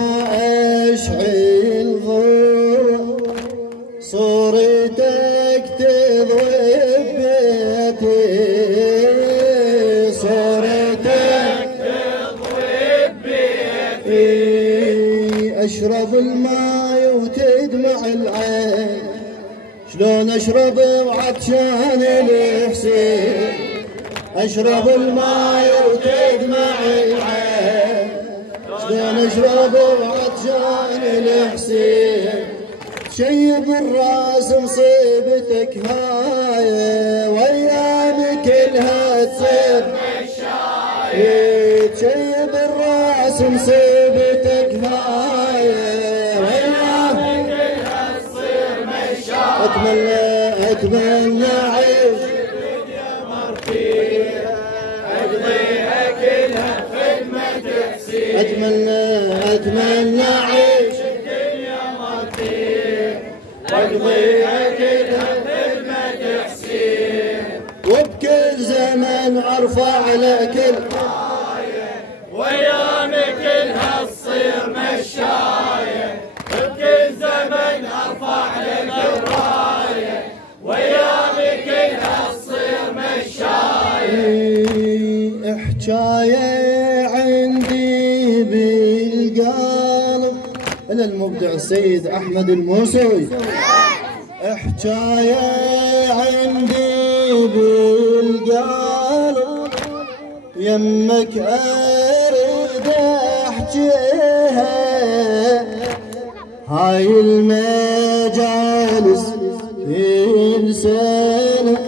اشعل ضوء، صورتك تضوي بيتي، صورتك تضوي بيتي، اشرب الماي وتدمع العين، شلون اشرب وعطشان الحسين، اشرب الماي وتدمع العين، شلون اشرب وعطشان الحسين، شيب الراس مصيبتك هاي، وايام كلها تصير مشاية، شيب الراس مصيبتك هاي، وايام كلها تصير مشاية، اتمنى عيش الدنيا مرتين، اقضيها كلها خدمة حسين، اتمنى عيش الدنيا مرتين، واقضيها كلها خدمة حسين، وبكل زمن ارفع لك الراية، وايام كلها تصير مشاية، بكل زمن ارفع لك الراية، وايام كلها تصير مشاية، حكاية عندي بالقلب إلى المبدع السيد أحمد الموسوي، حكاية عندي بالقلب، يمك أريد أحكيها، هاي المجالس إنسانة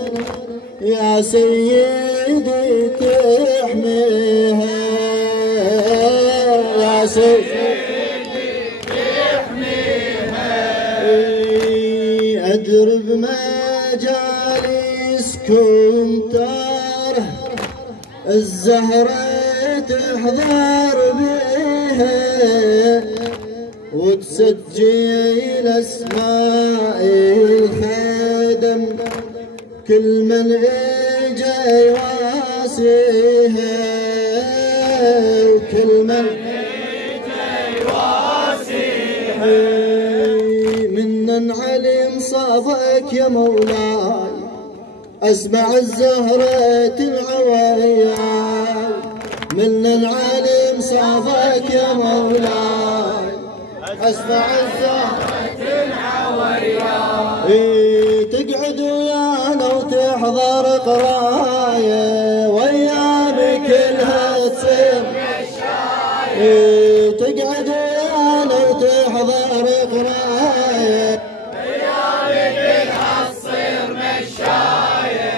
يا سيدي تحميها يا سيدي تحميها أدرب مجالسكم تاره الزهرة تحضر بها وتسجل اسماء الخدم كل من اجا يواسيها وكل من اجا يواسيها من علم صابك يا مولاي اسمع الزهرة العوياي من العالم صابك يا مولاي اسمع الزهرة العوياي تقعد ويانا وتحضر قرايه ويانا كلها تصير تقعد ويانا وتحضر قرايه ويانا كلها تصير مشايه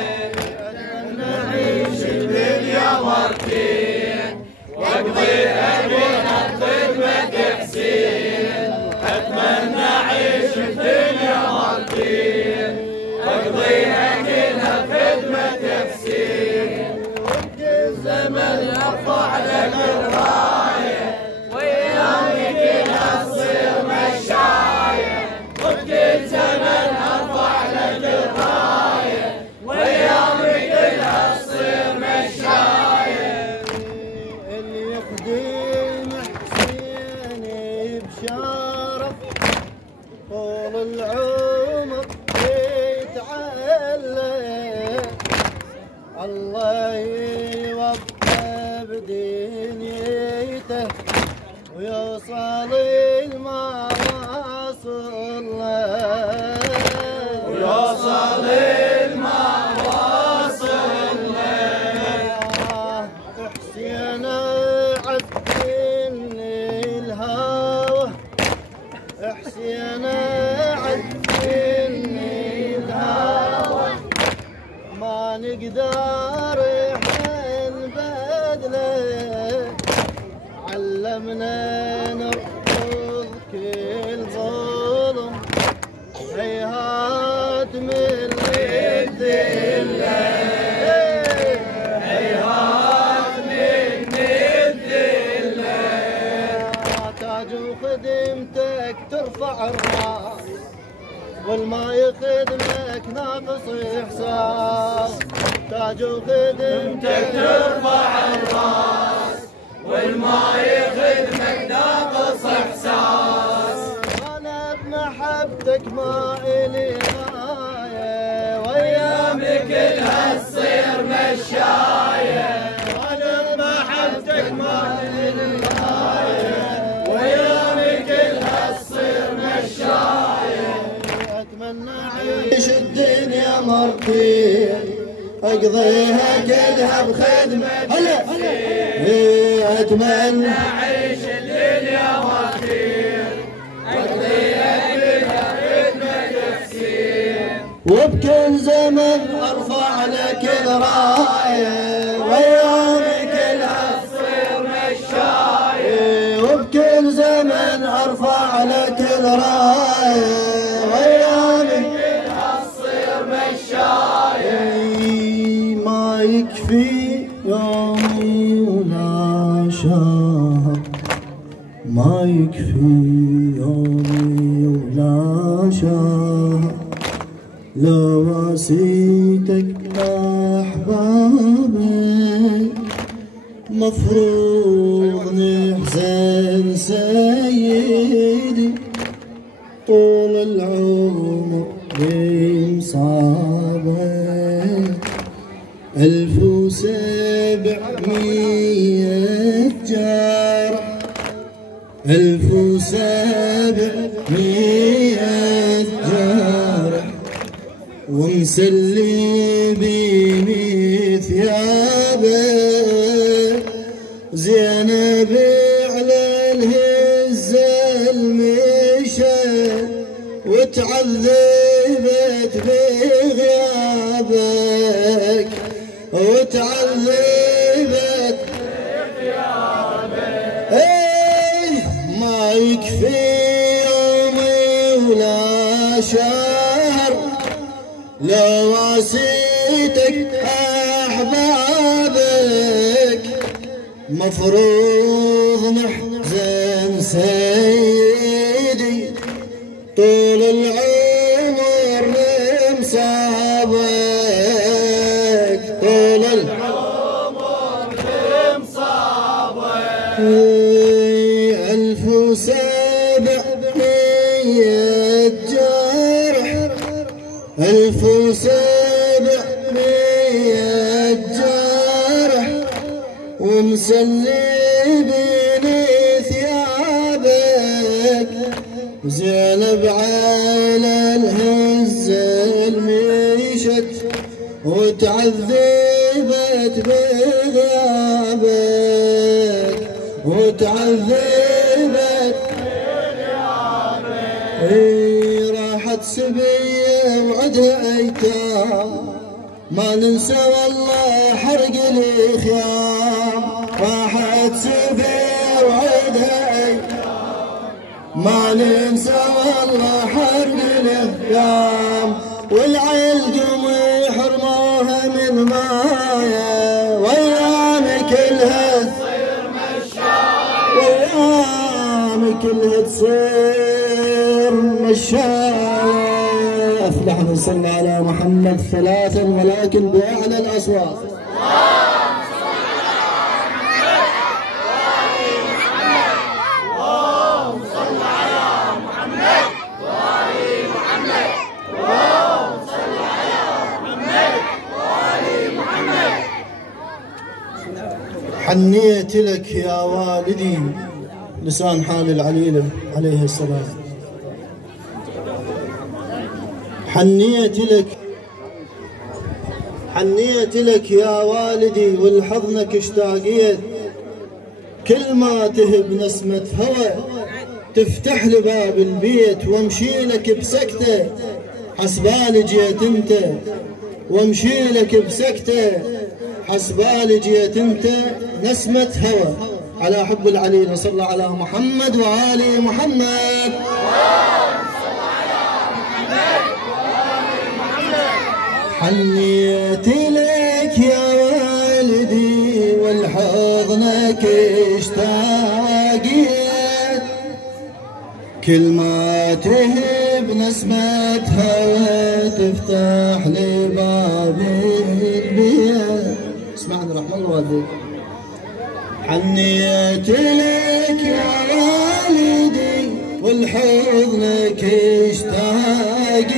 نعيش الدنيا مرتين واقضيها بينا بخدمة حسين اتمنى اعيش الدنيا مرتين واقضيها كلها بخدمة حسين وكل زمن ارفع لك الرايه ويانا كلها تصير مشايه وكل زمن ارفع لك الرايه ويانا كلها تصير مشايه اللي يخدم حسين بشرف طول العمر يتعلم الله يوفقه بدنيته ويوصل ما وصل له ويوصل ما وصل له حسين عدني الهوى حسين عدني الهوى ما نقدر احنا نبدله علمنا نرفض كل ظلم هيهات من الذله هيهات من الذله تاج وخدمتك ترفع الراس والما يخدمك ناقص احساس تاج وخدمتك ترفع الراس والما يخدمك ناقص احساس انا بمحبتك ما الي غايه ويامك كلها تصير مشايه انا بمحبتك ما الي غايه ويامك كلها تصير مشايه اتمنى اعيش الدنيا مرتين اقضيها كلها بخدمة هلا اتمنى اعيش الدنيا مرتين اقضيها كلها بخدمة حسين وبكل زمن ارفع لك الرايه ويامي كلها تصير مشايه وبكل زمن ارفع لك الرايه ويامي كلها تصير مشايه ما يكفي يومي ولا شهر ما يكفي يومي ولا شهر لو واسيتك احبابك مفروض نحزن سيدي طول العمر بمصابك 1700 جرح 1700 جرح ومسلبين ثيابه زينب على الهزة المشى وتعذبت بغيابك وتعذبت بغيابك ما يكفي يومي ولا شهر لو واسيتك أحبابك مفروض نحزن سيدي طول العمر بمصابك طول العمر بمصابك 1700 جرح 1700 جرح ومسلبين ثيابك زينب على الهزة المشت وتعذبت بغيابك وتعذبت بغيابك راحت سبية وعدها أيتام ما ننسى والله حرق الخيام راحت سبية وعدها أيتام ما ننسى والله حرق الخيام والعلقم يحرموها من مايا وأيام كلها تصير مشاية وأيام كلها تصير مشاية أفلح من صلى على محمد ثلاثا ولكن بأعلى الأصوات حنيت لك يا والدي لسان حال العليلة عليه السلام حنيت لك يا والدي والحضنك اشتاقيت كل ما تهب نسمة هوى تفتح لي باب البيت وامشي لك بسكتة حسبالي جيت انت وامشي لك بسكتة حسبالي جيت انت نسمة هوى على حب العلي صلى على محمد وآل محمد حنيت لك يا والدي والحضنك اشتاقيت كل ما تهب نسمة هوى تفتح لي باب البيت اسمعني رحمة الله والديك حنيت لك يا والدي والحضنك اشتاقيت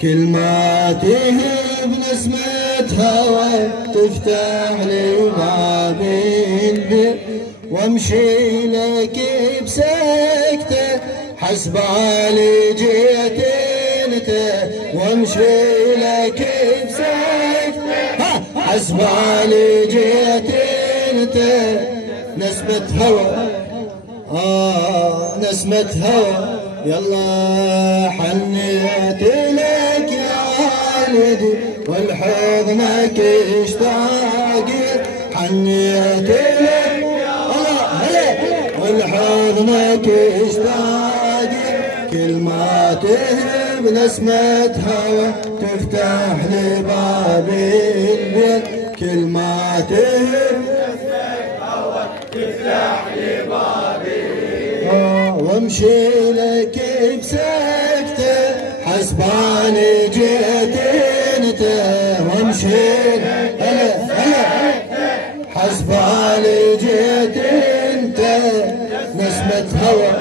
كل ما تهب نسمة هوى تفتح لي باب البيت وامشي لك بسكتة حسبالي جيت انت وامشي لك بسكتة حسبالي جيت انت نسمة هوى نسمة هوى يلا حنيت لك يا والدي والحضنك اشتاقيت حنيت لك والحضنك اشتاقيت كل ما تهب نسمة هوى تفتح لي باب البيت كل ما تهب نسمة هوى تفتح لي باب البيت وامشي لك بسكتة حسبالي جيت انت وامشي حسبالي جيت انت نسمة هوى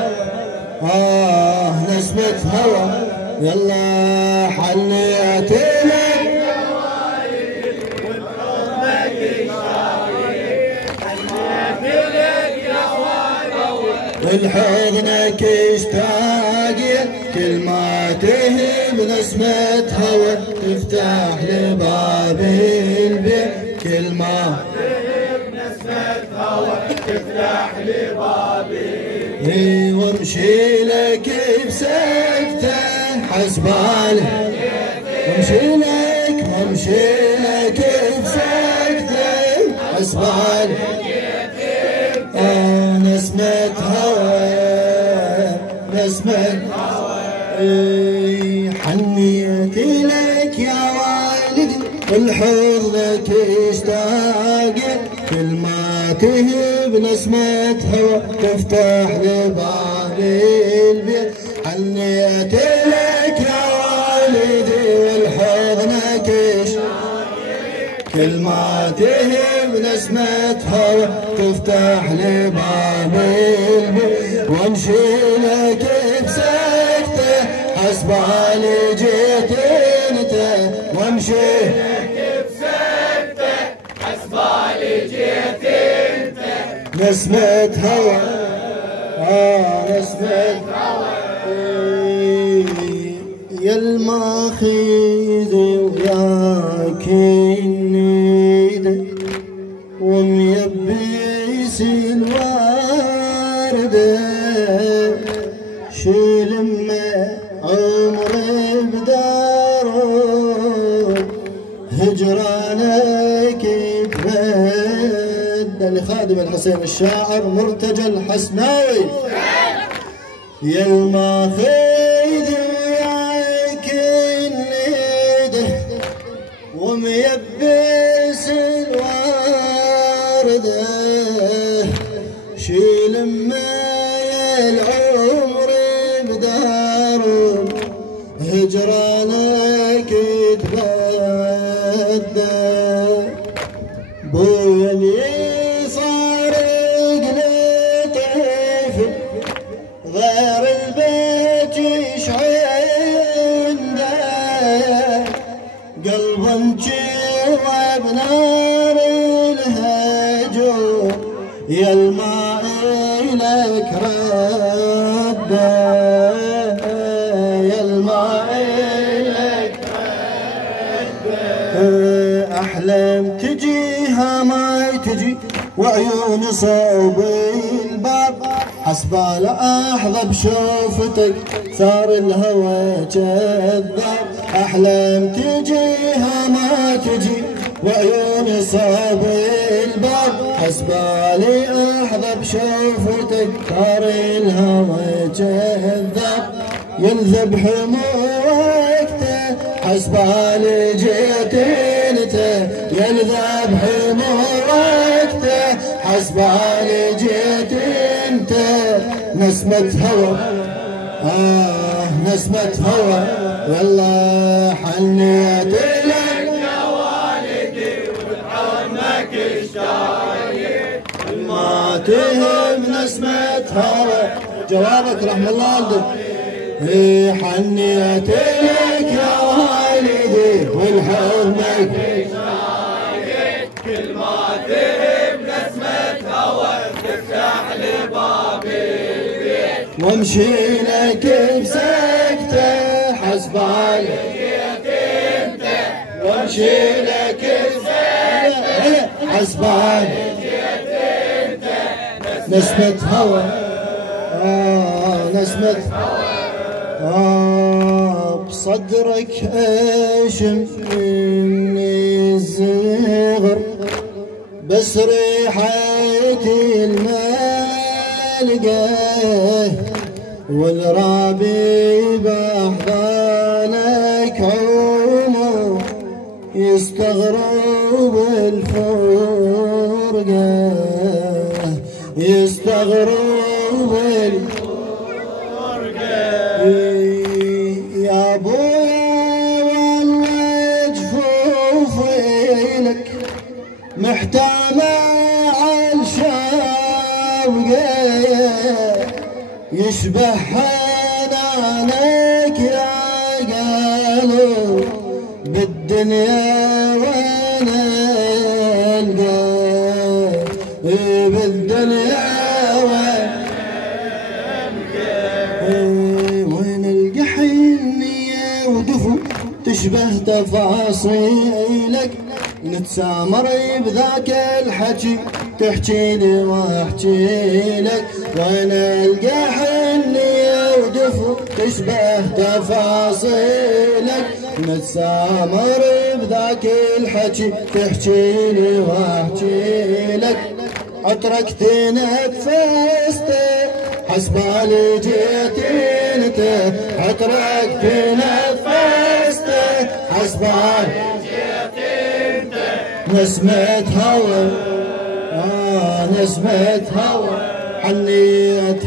نسمة هوى يلا حنيت لك يا والدي والحضنك والحضنك اشتاقيت كل ما تهب نسمة هوى تفتح لي باب البيت كل ما تهب نسمة هوى تفتح لي باب البيت وامشي لك بسكته حسبالي وامشي لك بسكته حسبالي نسمة هوى حنيت لك يا والدي الحضنك اشتاق كل ما تهب نسمة هوى تفتح لي باب البيت حنيت لك يا والدي والحضنك اشتاق كل ما تهب نسمة هوى تفتح لي باب البيت وامشي لك بسكته حسبالي جيت انت وامشي لك بسكته حسبالي جيت انت نسمة هوى نسمة هوى يا الماخذ وياك النيد وميبس الوردة شيل عمري بداره هجرانك يتبدل خادم الحسين الشاعر مرتجى الحسناوي يا الماخذ وياك النيده وميبس الورده شيل العمر بداره هجرانك يتبدى بويا اللي صار طفل غير البيت يشعنده قلبا جوا بنار الهجر يا الماء لك رده يا الماء لك رده احلم تجيها ما تجي وعيوني صوب الباب حسبال احظى بشوفتك صار الهوى كذاب احلم تجيها ما تجي وعيوني صوب الباب حسبالي احظى بشوفتك صار الهوى كذاب ينذب حموكته حسبالي جيت انت ينذب حموكته حسبالي جيت انت نسمة هوى نسمة هوى يلا حنيت لك يا والدي والحضنك اشتايق ما تهم نسمة هوى جوابك رحم الله والدك حنيت لك يا والدي والحضنك اشتايق كل ما تهم نسمة هوى تفتح لي باب البيت وامشي لك بسكته حسبالي جيت انت وامشي لك بسكته حسبالي جيت انت نسمة هوى نسمة هوى بصدرك اشم من الزغر بس ريحتي المالقه والرابي باحضانك عمر يستغرب الفرقه يستغرب يا ابويا والله جفوفي لك محتامه عالشوقه يشبه حنانك يا قلب بالدنيا وانا القاه بالدنيا وين القحينية ودفو تشبه تفاصيلك نتسامر بذاك الحكي تحكي لي واحكي لك وين القى حنية ودفء تشبه تفاصيلك، متسامر بذاك الحكي تحكيلي واحكي لك، عطرك تنفسته حسبالي جيت انت، عطرك تنفسته حسبالي جيت انت، نسمة هوى نسمة هوى، حنيت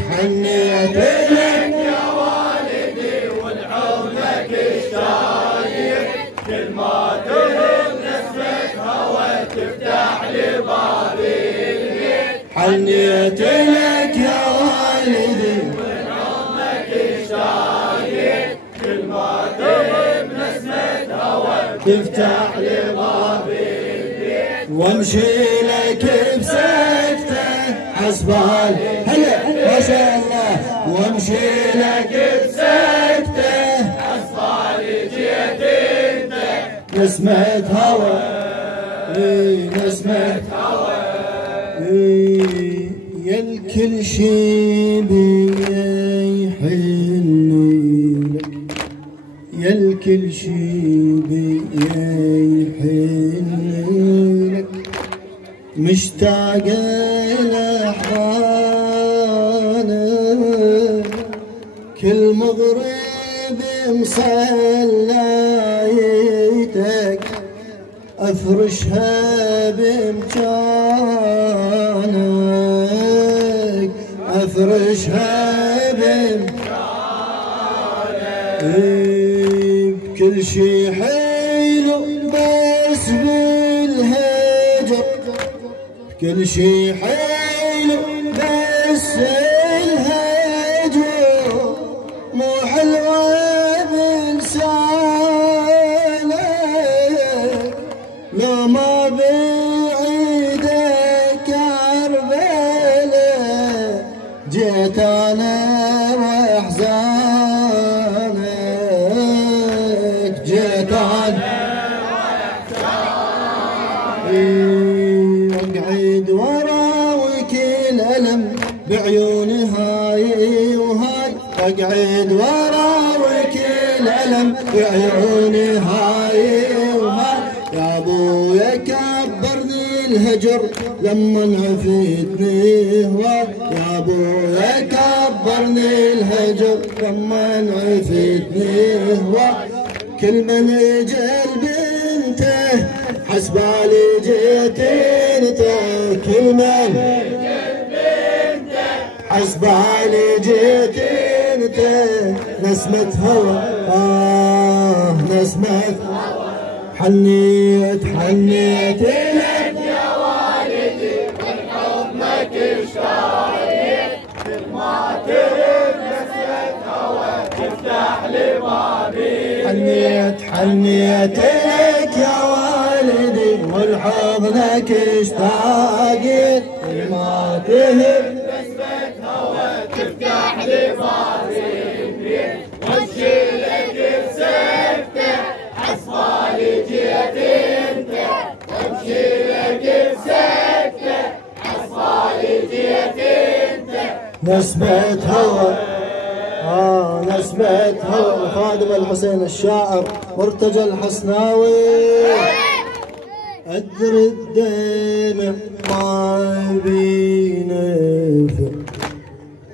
لك يا والدي والعظمك اشتايق، كل ما تهب نسمة هوى تفتح لي باب البيت، حنيت لك يا والدي والعظمك اشتايق، كل ما تهب نسمة هوى تفتح لي باب البيت، وامشي لك بسكته حسبال هلا ما شاء الله، وامشي لك بسكته حسبالي جيت انت، نسمة هوى نسمة هوى يا الكل شي بيحن لك، يا الكل شي بيحن لك، مشتاق لأحضانك، كل مغرب مصليتك أفرشها بمكانك، أفرشها بمكانك، بكل شي حلو بس بالهجر، بكل شي حلو بس الهجر، مو حلوة بلسانك، لو ما بعيدك عربلة جيت انا واحزانك، جيت انا واقعد وراويك الالم بعيوني هاي وهاي، واقعد وراويك الالم بعيوني هاي وهاي، يا ابويا كبرني الهجر لما عفيتني هواي، يا ابويا كبرني الهجر لما عفيتني هواي، كل من اجل بنته حسبالي جيت انت، كل من اجل بنته حسبالي جيت انت، نسمة هوى نسمة هوى، حنيت لك يا والدي والحضنك اشتايق، كل ما تهب نسمة هوى تفتح لي بابي، حنيت لك يا والدي والحضنك اشتاقت، كل ما تهب نسمة هوى تفتح لي بابي البيت، وامشي لك بسكته حسبالي جيت انت، وامشي لك بسكته حسبالي جيت انت، نسمة هوى نسمة هوى، خادم الحسين الشاعر مرتجى الحسناوي، أدر الدمع ما بينفع،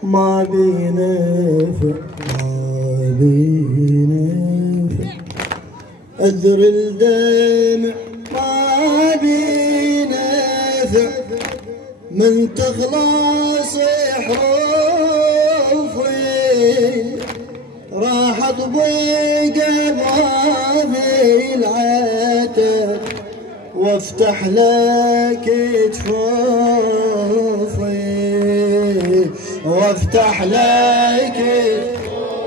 ما بينفع، ما بينفع، أدر الدمع ما بينفع، من تخلص حروفي راح اطبق ابوابي العتب، وافتح لك جفوفي، وافتح لك جفوفي،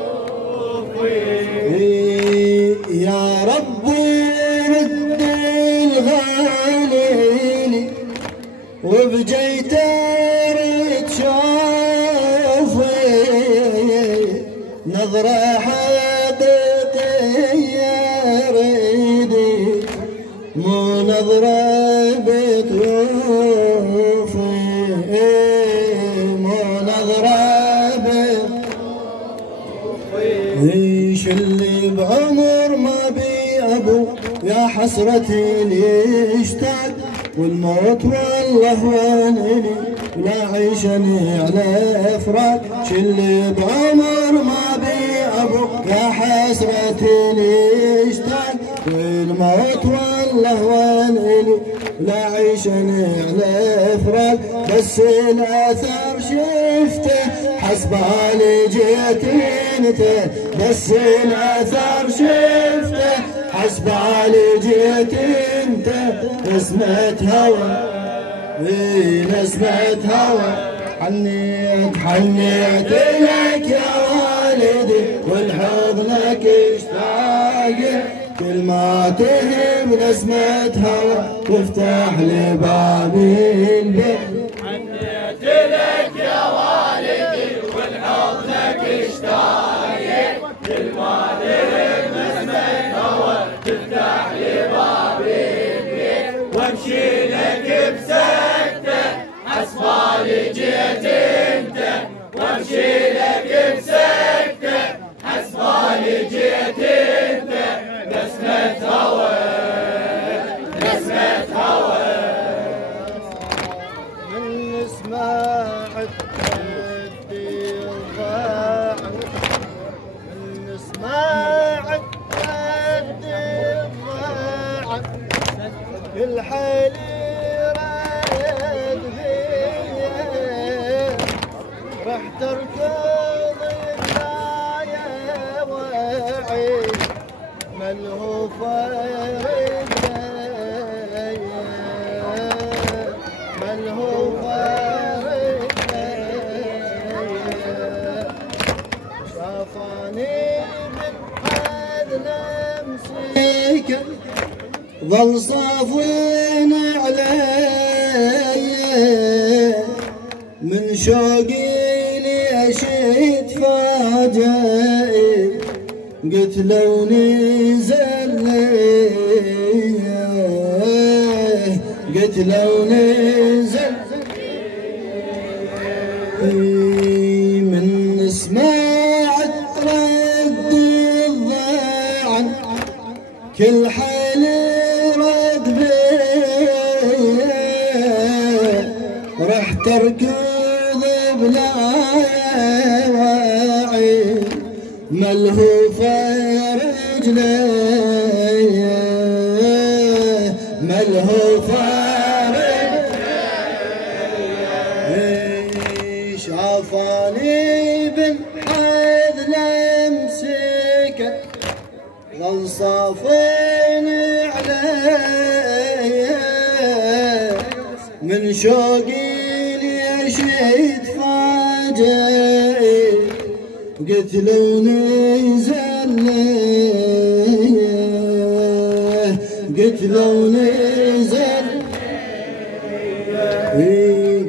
يا ربي رد الغالي وبجيت اريد شوفي، نظرة حقيقية اريدي مو نظرة بطروفي، مو نظرة ايش اللي بعمر ما بي ابو يا حسرتي لي اشتاق والموت والله وانني لا عيشني على فراق شلي بعمر ما بي ابو يا حسرتي لي اشتاق والموت والله وانني لا عيشني على فراق بس الاثر شفته حسبالي جيت انت بس الاثر شفته حسبالي جيت انت نسمة هوى نسمة هوى حنيت لك يا والدي والحضنك اشتاق كل ما تهب نسمة هوى تفتح لي بابي البيت حنيت لك يا والدي والحضنك اشتاق كل ما تهب نسمة هوى تفتح لي بابي البيت وامشي لك بسكتة حسبالي جيت انت وامشي لك بسكتة حسبالي جيت انت نسمة هوى نسمة هوى من سماعك ودي الضاع من سماعك ودي الضاع كل حالي رايد فيا رح تركض الداية واعي ملهوف ملهوف شافاني من حد لمسيك ظل صافين علي من شوقي ليش تفاجئ قلت لو نزل قلت لو نزل من سماعة رد الضاعن كل حالي رد بيه رح تركض بلا واعي ملهوفة رجلي ملهوفة رجلي شافاني بالحد لمسكه ظل صافين علي من شوقي ليش يتفاجئ قلت لو نزل قلت لو نزل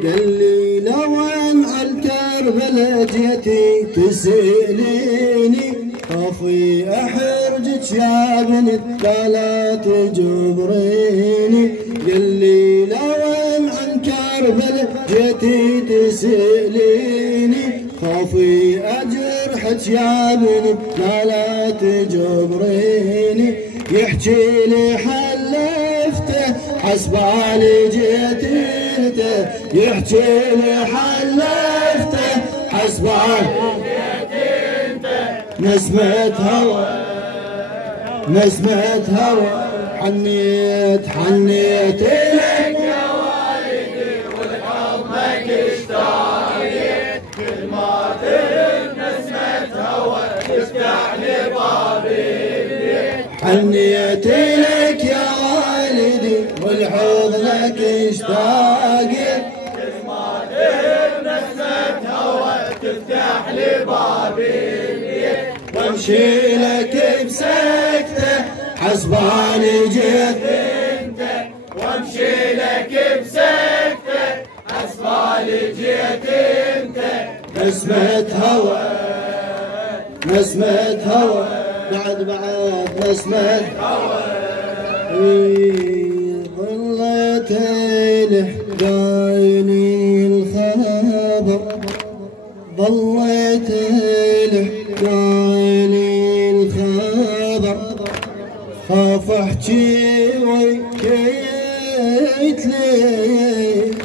قال لي لو ان الكربلة جيتي تسأليني خافي احرجك يا بنت لا تجبريني قال لي لو ان كربلة جيتي تسأليني خافي اجرحك يا بنت لا تجبريني يحكي لي حلفته حسبالي جيت انت يحكي لي حلفته حسبالي جيت انت نسمة هوى نسمة هوى حنيت لك يا والدي والحضنك اشتاقت كل ما تهب نسمة هوى تفتح لي بابي البيت حنيت لك يا والدي والحضنك اشتاقت كل ما تهب نسمة هوى تفتح لي بابي البيت وامشي لك بسكتة حسبالي جيت انت وامشي لك بسكتة حسبالي جيت انت نسمة هوى نسمة هوى بعد نسمة هوى ظلت له قايلي الخبر ظلت له خاف احكي ويكيت ليك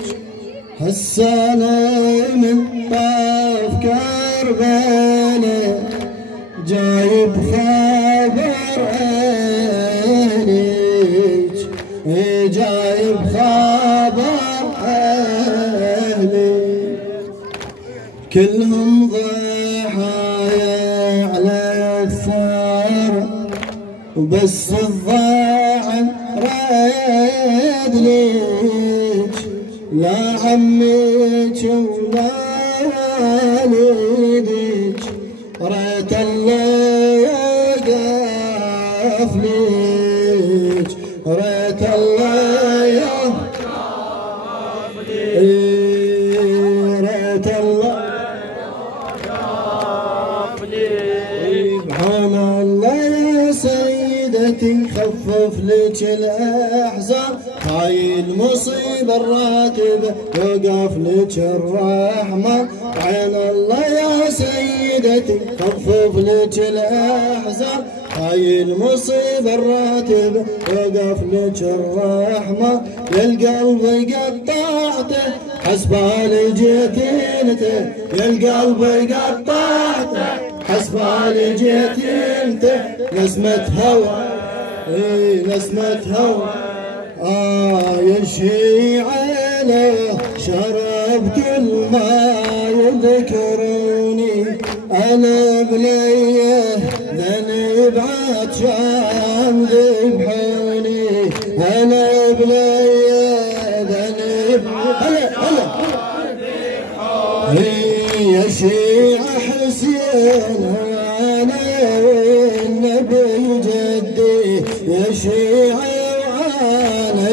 هسه انا من طاف كربلاء جايب خبر اهليك جايب خبر اهليك كلهم ضحايا على الثار وبس الضاعن رايد ليك لا عميك ولا والديك ريت الله يقف ليك ريت الله يقف ليك ريت الله يقف ليك سبحان الله يا سيدتي خفف لك الأحزان هاي المصيبة الراتبة وقف لك الرحمن عين الله يا سيدتي خفف لك الأحزان هاي المصيبة الراتبة وقف لك الرحمن يا القلب قطعته حسبالي جيت انت يا القلب قطعته حسبالي جيت انت نسمة هوى نسمة هوى يا شيعنا شربت الماء يذكروني انا بليه ذنب عطشان ذبحوني انا بليه ذنب هلا هلا يا شيعة حسين انا والنبي جدي يا شيعة وانا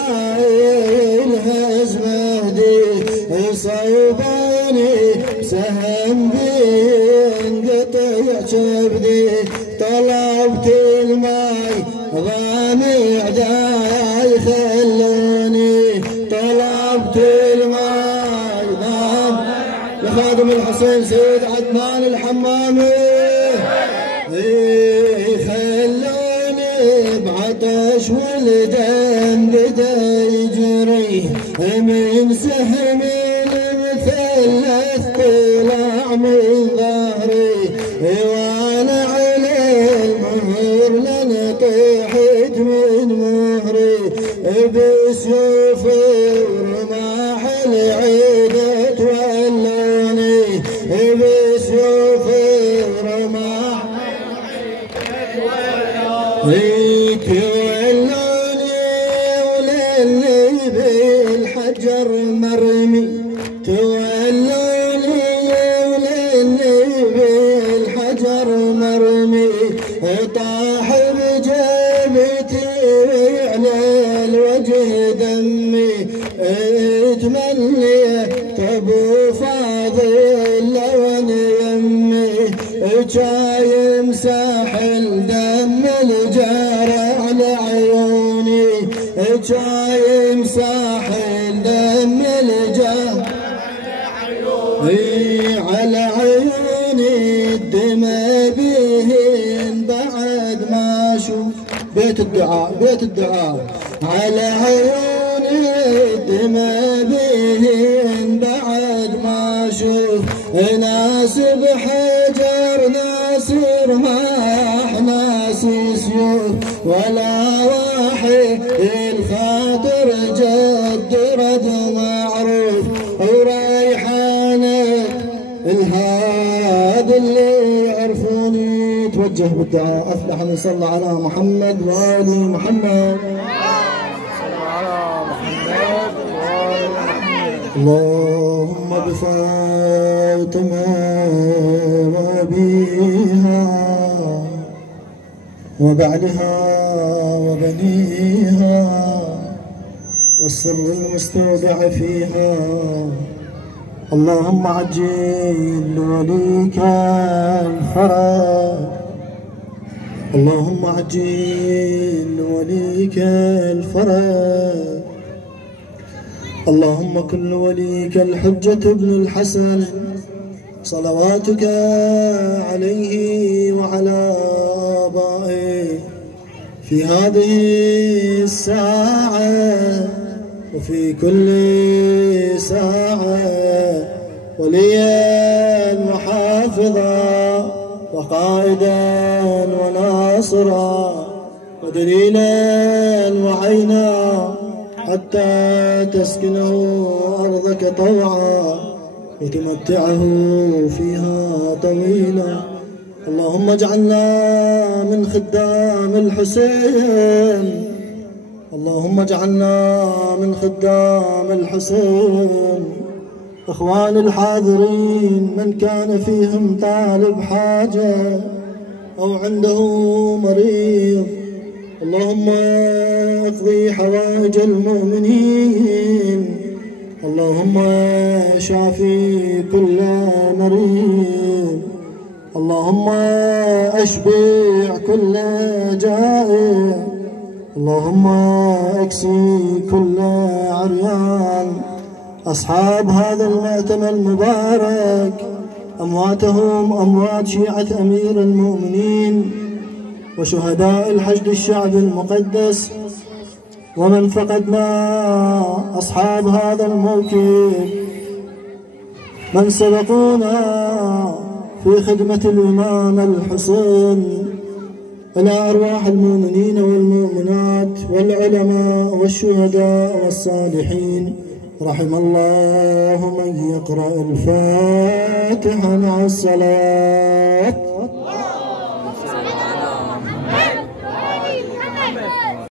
جبرائيل هز مهدي يصيبني سهم بينقطع كبدي طلبت الماي ضامع داي خلوني طلبت الماي ضامع لخادم الحسين سيد عدنان الحمامي خلوني بعطش والدم بدا يجري من سهم المثلث طلع من ظهري وانا على المهر لن طيحت من مهري بسيوف ورماح العيدة تولوني بسيوف ورماح تولوني وللي بالحجر مرمي تولوني وللي بالحجر مرمي طاح بجبتي على الوجه دمي تمنيت ابو فاضل لو يمي جاي مساحل دم الجرح لعيوني جاي مساحل دم الجرح على عيوني الدمى بهن بعد ما اشوف بيت الدعاء بيت الدعاء على عيوني الدمى بهن بعد ما اشوف ناس بحجر ناس رماح ناس سيوف ولا واحد الخاطر جد رد معروف وريحانه الهاد اللي يعرفوني توجه بالدعاء افلح من صلى على محمد وآل محمد اللهم بفاطمة وأبيها وبعلها وبنيها والسر المستودع فيها اللهم عجل لوليك الفرج اللهم عجل لوليك الفرج اللهم كن وليك الحجة ابن الحسن صلواتك عليه وعلى آبائه في هذه الساعة وفي كل ساعة وليا وحافظا وقائدا وناصرا ودليلا وعينا حتى تسكنه أرضك طوعا وتمتعه فيها طويلا. اللهم اجعلنا من خدام الحسين، اللهم اجعلنا من خدام الحسين. اخوان الحاضرين من كان فيهم طالب حاجة او عنده مريض، اللهم اقضي حوائج المؤمنين، اللهم شافي كل مريض، اللهم اشبع كل جائع، اللهم اكسي كل عريان. اصحاب هذا المأتم المبارك امواتهم اموات شيعة امير المؤمنين وشهداء الحشد الشعبي المقدس، ومن فقدنا اصحاب هذا الموكب من سبقونا في خدمة الإمام الحسين، إلى أرواح المؤمنين والمؤمنات والعلماء والشهداء والصالحين. رحم الله من يقرأ الفاتحة مع الصلاة.